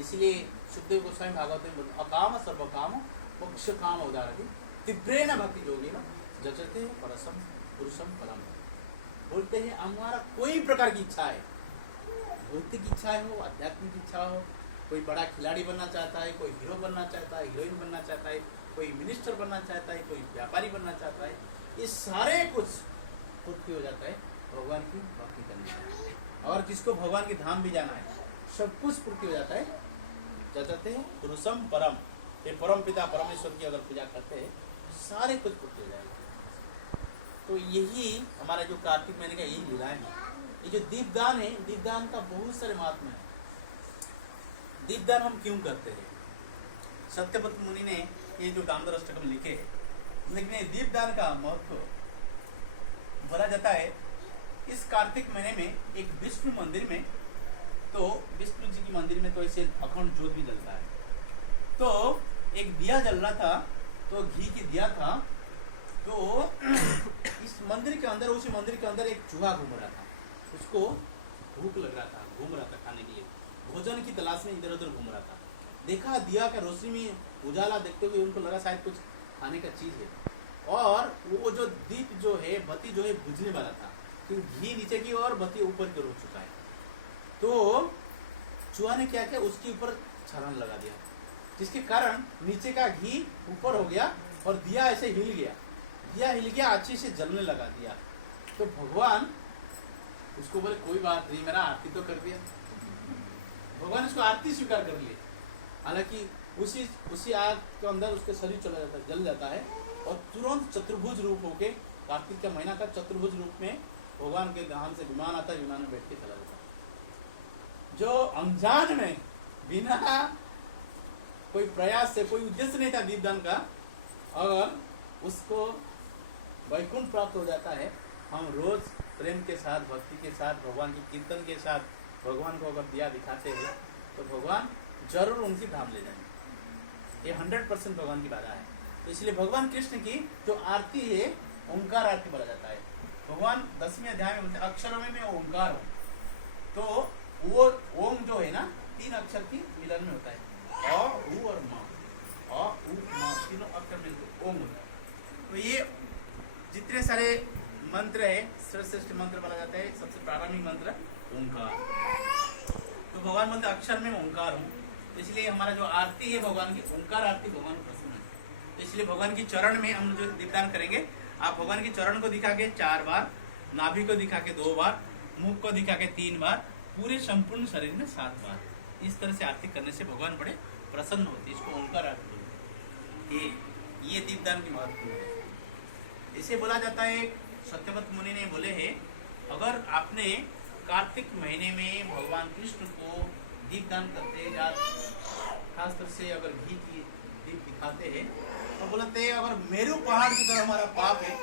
इसलिए सुखदेव गोस्वामी भागवत में बोलते, अकाम सर्वकाम मोक्ष काम उदाहरण तीव्रेण भक्ति योगेन जचते परसम पुरुषम परम। बोलते हैं हमारा कोई प्रकार की इच्छा है, भौतिक इच्छा हो, आध्यात्मिक इच्छा हो, कोई बड़ा खिलाड़ी बनना चाहता है, कोई हीरो बनना चाहता है, हीरोइन बनना चाहता है, कोई मिनिस्टर बनना चाहता है, कोई व्यापारी बनना चाहता है, ये सारे कुछ पूर्ति हो जाता है भगवान की भक्ति करने से। और जिसको भगवान के धाम भी जाना है, सब कुछ पूर्ति हो जाता है। क्या कहते हैं? पुरुषम परम, ये परम पिता परमेश्वर की अगर पूजा करते हैं सारे कुछ पूर्ति हो जाएगा। तो यही हमारा जो कार्तिक महीने का यही लीला है। ये जो दीपदान है, दीपदान का बहुत सारे महात्मा है। दीपदान हम क्यों करते हैं? सत्यव्रत मुनि ने ये जो दामोदर अष्टकम लिखे है, लेकिन दीपदान का महत्व बोला जाता है। इस कार्तिक महीने में एक विष्णु मंदिर में, तो विष्णु जी की मंदिर में तो ऐसे अखंड ज्योत भी जलता है। तो एक दिया जल रहा था, तो घी की दिया था, तो इस मंदिर के अंदर, उसी मंदिर के अंदर एक चूहा घूम रहा था। उसको भूख लग रहा था, घूम रहा था खाने के लिए, भोजन की तलाश में इधर उधर घूम रहा था। देखा दिया का रोशनी में उजाला देखते हुए उनको लगा शायद कुछ खाने का चीज है, और वो जो दीप जो है, बत्ती जो है बुझने वाला था, क्योंकि घी नीचे की और बत्ती ऊपर की ओर हो चुका है। तो चूहा ने क्या किया, उसके ऊपर छलांग लगा दिया, जिसके कारण नीचे का घी ऊपर हो गया और दिया ऐसे हिल गया। दिया हिल गया, अच्छे से जलने लगा दिया। तो भगवान उसको बोले कोई बात नहीं, मेरा आरती तो कर दिया। भगवान उसको आरती स्वीकार कर लिए। हालांकि उसी आग के अंदर उसके शरीर चला जाता है, जल जाता है, और तुरंत चतुर्भुज रूप होके, कार्तिक का महीना का चतुर्भुज रूप में भगवान के धाम से विमान आता है, विमान में बैठ के चला जाता है। जो अनजान में बिना कोई प्रयास से, कोई उद्देश्य नहीं था दीपदान का, अगर उसको वैकुंठ प्राप्त हो जाता है। हम रोज प्रेम के साथ, भक्ति के साथ, भगवान की कीर्तन के साथ भगवान को अगर दिया दिखाते हैं तो भगवान जरूर उनकी धाम ले जाएंगे। ये 100% भगवान की बाधा है। तो इसलिए भगवान कृष्ण की जो आरती है, ओंकार आरती बोला जाता है। भगवान 10वें अध्याय में बोलते हैं अक्षरों में मैं ओंकार हूँ। तो वो ओम जो है ना, 3 अक्षर की मिलन में होता है, अ, उ और म। अ, उ, म, तीनों अक्षर मिलकर ओम होता है। तो ये जितने सारे मंत्र है, श्रेष्ठ मंत्र बोला जाता है। सबसे प्रारंभिक मंत्र ओंकार। तो भगवान बोलते अक्षर में ओंकार हूँ, तो इसलिए हमारा जो आरती है भगवान की, ओंकार आरती भगवान को पसंद है। तो इसलिए भगवान की चरण में हम जो दीपदान करेंगे, आप भगवान की चरण को दिखा के 4 बार, नाभि को दिखा के 2 बार, मुख को दिखा के 3 बार, पूरे संपूर्ण शरीर में 7 बार, इस तरह से आरती करने से भगवान बड़े प्रसन्न होते हैं। इसको ओंकार आरती बोलते हैं। ये दीपदान की महत्व है। इसे बोला जाता है, सत्यव्रत मुनि ने बोले हैं, अगर आपने कार्तिक महीने में भगवान कृष्ण को दीपदान करते हैं, खासतौर से अगर घी की दीप दिखाते हैं, तो बोलते हैं अगर मेरू पहाड़ की तरह हमारा पाप है,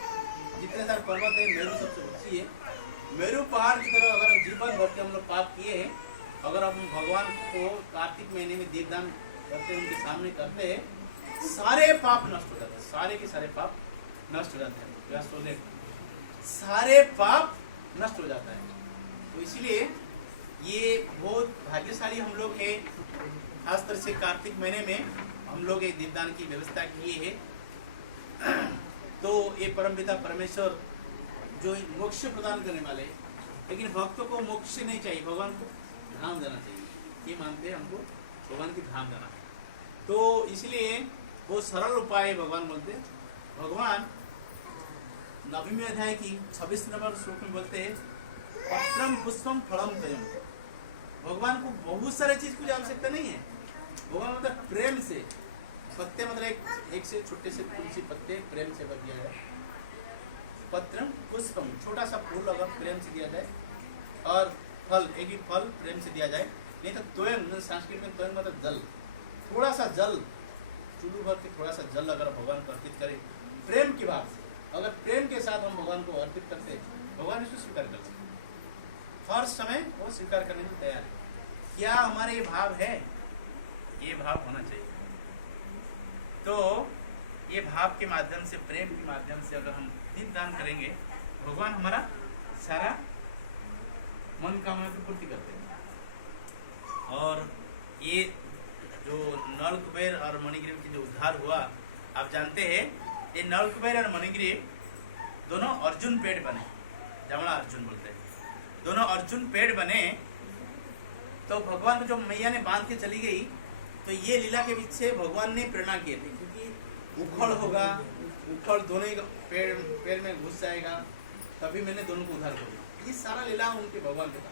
जितने सारे पर्वत है, मेरू सबसे ऊंची है, मेरू पहाड़ की तरह अगर जीवन भर के हम लोग पाप किए हैं, अगर हम भगवान को कार्तिक महीने में दीपदान करते हैं, उनके सामने करते हैं, सारे पाप नष्ट हो जाते हैं। सारे के सारे पाप नष्ट हो जाते हैं। सारे पाप नष्ट हो जाता है। तो इसलिए ये बहुत भाग्यशाली हम लोग है, खासतौर से कार्तिक महीने में हम लोग एक दीपदान की व्यवस्था किए है। तो ये परमपिता परमेश्वर जो मोक्ष प्रदान करने वाले, लेकिन भक्तों को मोक्ष नहीं चाहिए, भगवान को धाम जाना चाहिए। ये मानते हैं हमको भगवान की धाम जाना। तो इसलिए बहुत सरल उपाय भगवान बोलते हैं। भगवान 9वें अध्याय की 26 नंबर श्लोक में बोलते हैं, पत्रम पुष्पम फलम तयम। भगवान को बहुत सारे चीज की आवश्यकता नहीं है। भगवान मतलब प्रेम से, पत्ते मतलब एक से छोटे से तुलसी पत्ते प्रेम से बन दिया जाए, पत्रम पुष्पम छोटा सा फूल अगर प्रेम से दिया जाए, और फल एक ही फल प्रेम से दिया जाए, नहीं तो तोयम, संस्कृत में तोयम मतलब जल, थोड़ा सा जल, चुल्लू भर के थोड़ा सा जल अगर भगवान को अर्पित करें प्रेम की भाव से, अगर प्रेम के साथ हम भगवान को अर्पित करते हैं, भगवान इसको स्वीकार करते हैं। हर समय वो स्वीकार करने को तैयार है। क्या हमारे ये भाव है? ये भाव होना चाहिए। तो ये भाव के माध्यम से, प्रेम के माध्यम से अगर हम दीपदान करेंगे, भगवान हमारा सारा मनोकामना की पूर्ति करते हैं। और ये जो नल कुबेर और मणिग्रीव की जो उद्धार हुआ, आप जानते हैं, ये नल कुबेर और मणिग्रीव दोनों अर्जुन पेड़ बने। जमड़ा अर्जुन बोलते हैं। दोनों अर्जुन पेड़ बने तो भगवान को जब मैया ने बांध के चली गई तो ये लीला के पीछे भगवान ने प्रेरणा किए थे, क्योंकि उखड़ होगा, उखड़ दोनों ही पेड़ में घुस जाएगा, तभी मैंने दोनों को उद्धार कर दिया। ये सारा लीला उनके भगवान के था।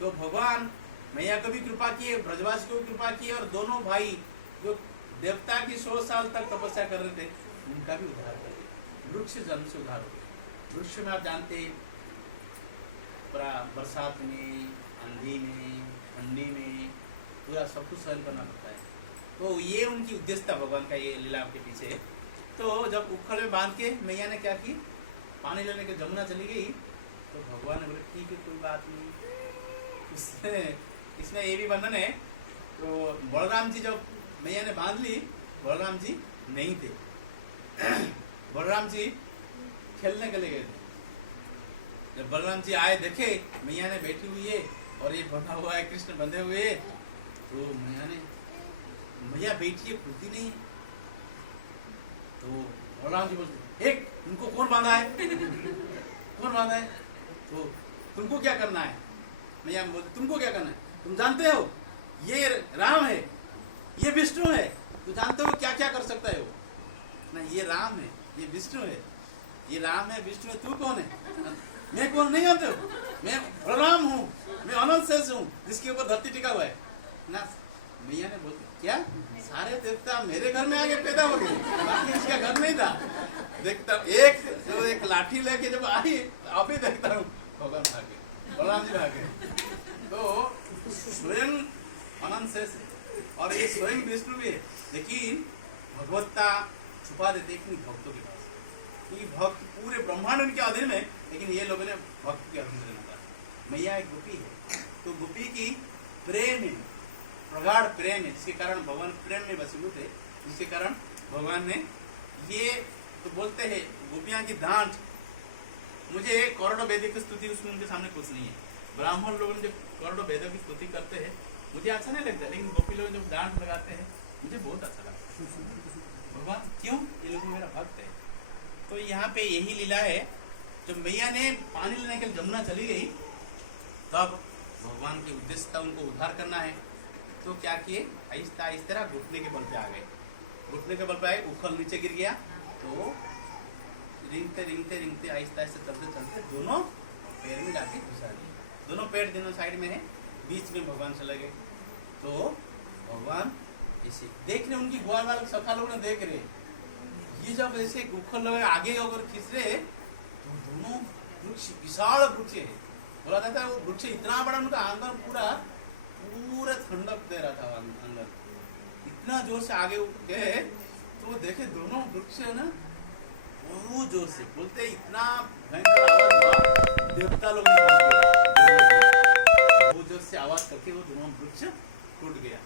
तो भगवान मैया को भी कृपा किए, ब्रजवासी को भी कृपा किए, और दोनों भाई जो देवता की 100 साल तक तपस्या कर रहे थे उनका भी उद्धार कर दिया। वृक्ष जन्म से उद्धार हो गया। वृक्ष में आप जानते हैं पूरा बरसात में, आंधी में, ठंडी में पूरा सब कुछ सहन करना पड़ता है। तो ये उनकी उद्देश्य था भगवान का, ये लीला के पीछे। तो जब उखड़ में बांध के मैया ने क्या की, पानी लेने के जमुना चली गई, तो भगवान ने बोले ठीक है कोई बात नहीं। इसमें ये भी वर्णन है, तो बलराम जी जब मैया ने बांध ली, बलराम जी नहीं थे। बलराम जी खेलने के लिए गए थे। जब बलराम जी आए, देखे मैया ने बैठी हुई है और ये बंधा हुआ है, कृष्ण बंधे हुए, तो मैया बैठी है, खुलती नहीं। तो बलराम जी बोलते एक तुमको कौन बांधा है? कौन बांधा है? तो तुमको क्या करना है? मैया बोलती तुमको क्या करना है? तुम जानते हो ये राम है, ये विष्णु है, तो जानते हो क्या क्या कर सकता है वो? ना, ये राम है, ये विष्णु है, ये राम है, विष्णु है, तू कौन है? मैं कौन नहीं जानते हो? मैं बलराम हूँ, मैं अनंत शेष हूँ जिसके ऊपर धरती टिका हुआ है ना। मैया ने बोलती क्या सारे देवता मेरे घर में आके पैदा हो गए, बाकी इसका घर नहीं था। देखता एक लाठी लेके जब आई, आप ही देखता हूँ भगवान भागे, बलराम जी भागे। तो स्वयं अनंत शेष है और ये स्वयं विष्णु भी है, लेकिन भगवत्ता छुपा देते हैं भक्तों के पास, क्योंकि भक्त पूरे ब्रह्मांड उनके अधीन है, लेकिन ये लोगों ने भक्त के अधीन रहना था। मैया एक गोपी है, तो गोपी की प्रेम है, प्रगाढ़ प्रेम है, जिसके कारण भगवान प्रेम में वशीभूत है, जिसके कारण भगवान ने ये तो बोलते हैं गोपियां की डांट। मुझे करोड़ों वेदों की स्तुति उसमें उनके सामने कुछ नहीं है। ब्राह्मण लोग जब करोड़ों वेदों की स्तुति करते हैं मुझे अच्छा नहीं लगता, लेकिन गोपी लोग जब डांट लगाते हैं मुझे बहुत अच्छा लगता है। भगवान क्यों? ये लोग मेरा भक्त है। तो यहाँ पे यही लीला है, जब मैया ने पानी लेने के लिए जमुना चली गई तब भगवान के उद्देश्य था उनको उद्धार करना है। तो क्या किए, आहिस्ता आहिस्ता घुटने के बल पे आ गए। घुटने के बल पे आए, उखल नीचे गिर गया, तो रिंगते रिंगते रिंगते आहिस्ता आहिस्ता चलते चलते दोनों पैर में जाके घुसा दिए। दोनों पैर दोनों साइड में है, बीच में भगवान चले गए। तो भगवान ऐसे देख रहे, उनकी ग्वाल वाले सखा लोग ने देख रहे, ये जब ऐसे उखल लगे आगे अगर खींच रहे तो दोनों वृक्ष विशाल वृक्ष है। बोला जाता है वो वृक्ष इतना बड़ा, उनका अंदर पूरा ठंडक दे रहा था अंदर। इतना जोर से आगे गए तो देखे दोनों वृक्ष है ना, बहुत जोर से बोलते, इतना भयंकर आवाज हुआ, देवता लोग ने बहुत जोर से आवाज करके वो दोनों वृक्ष टूट गया।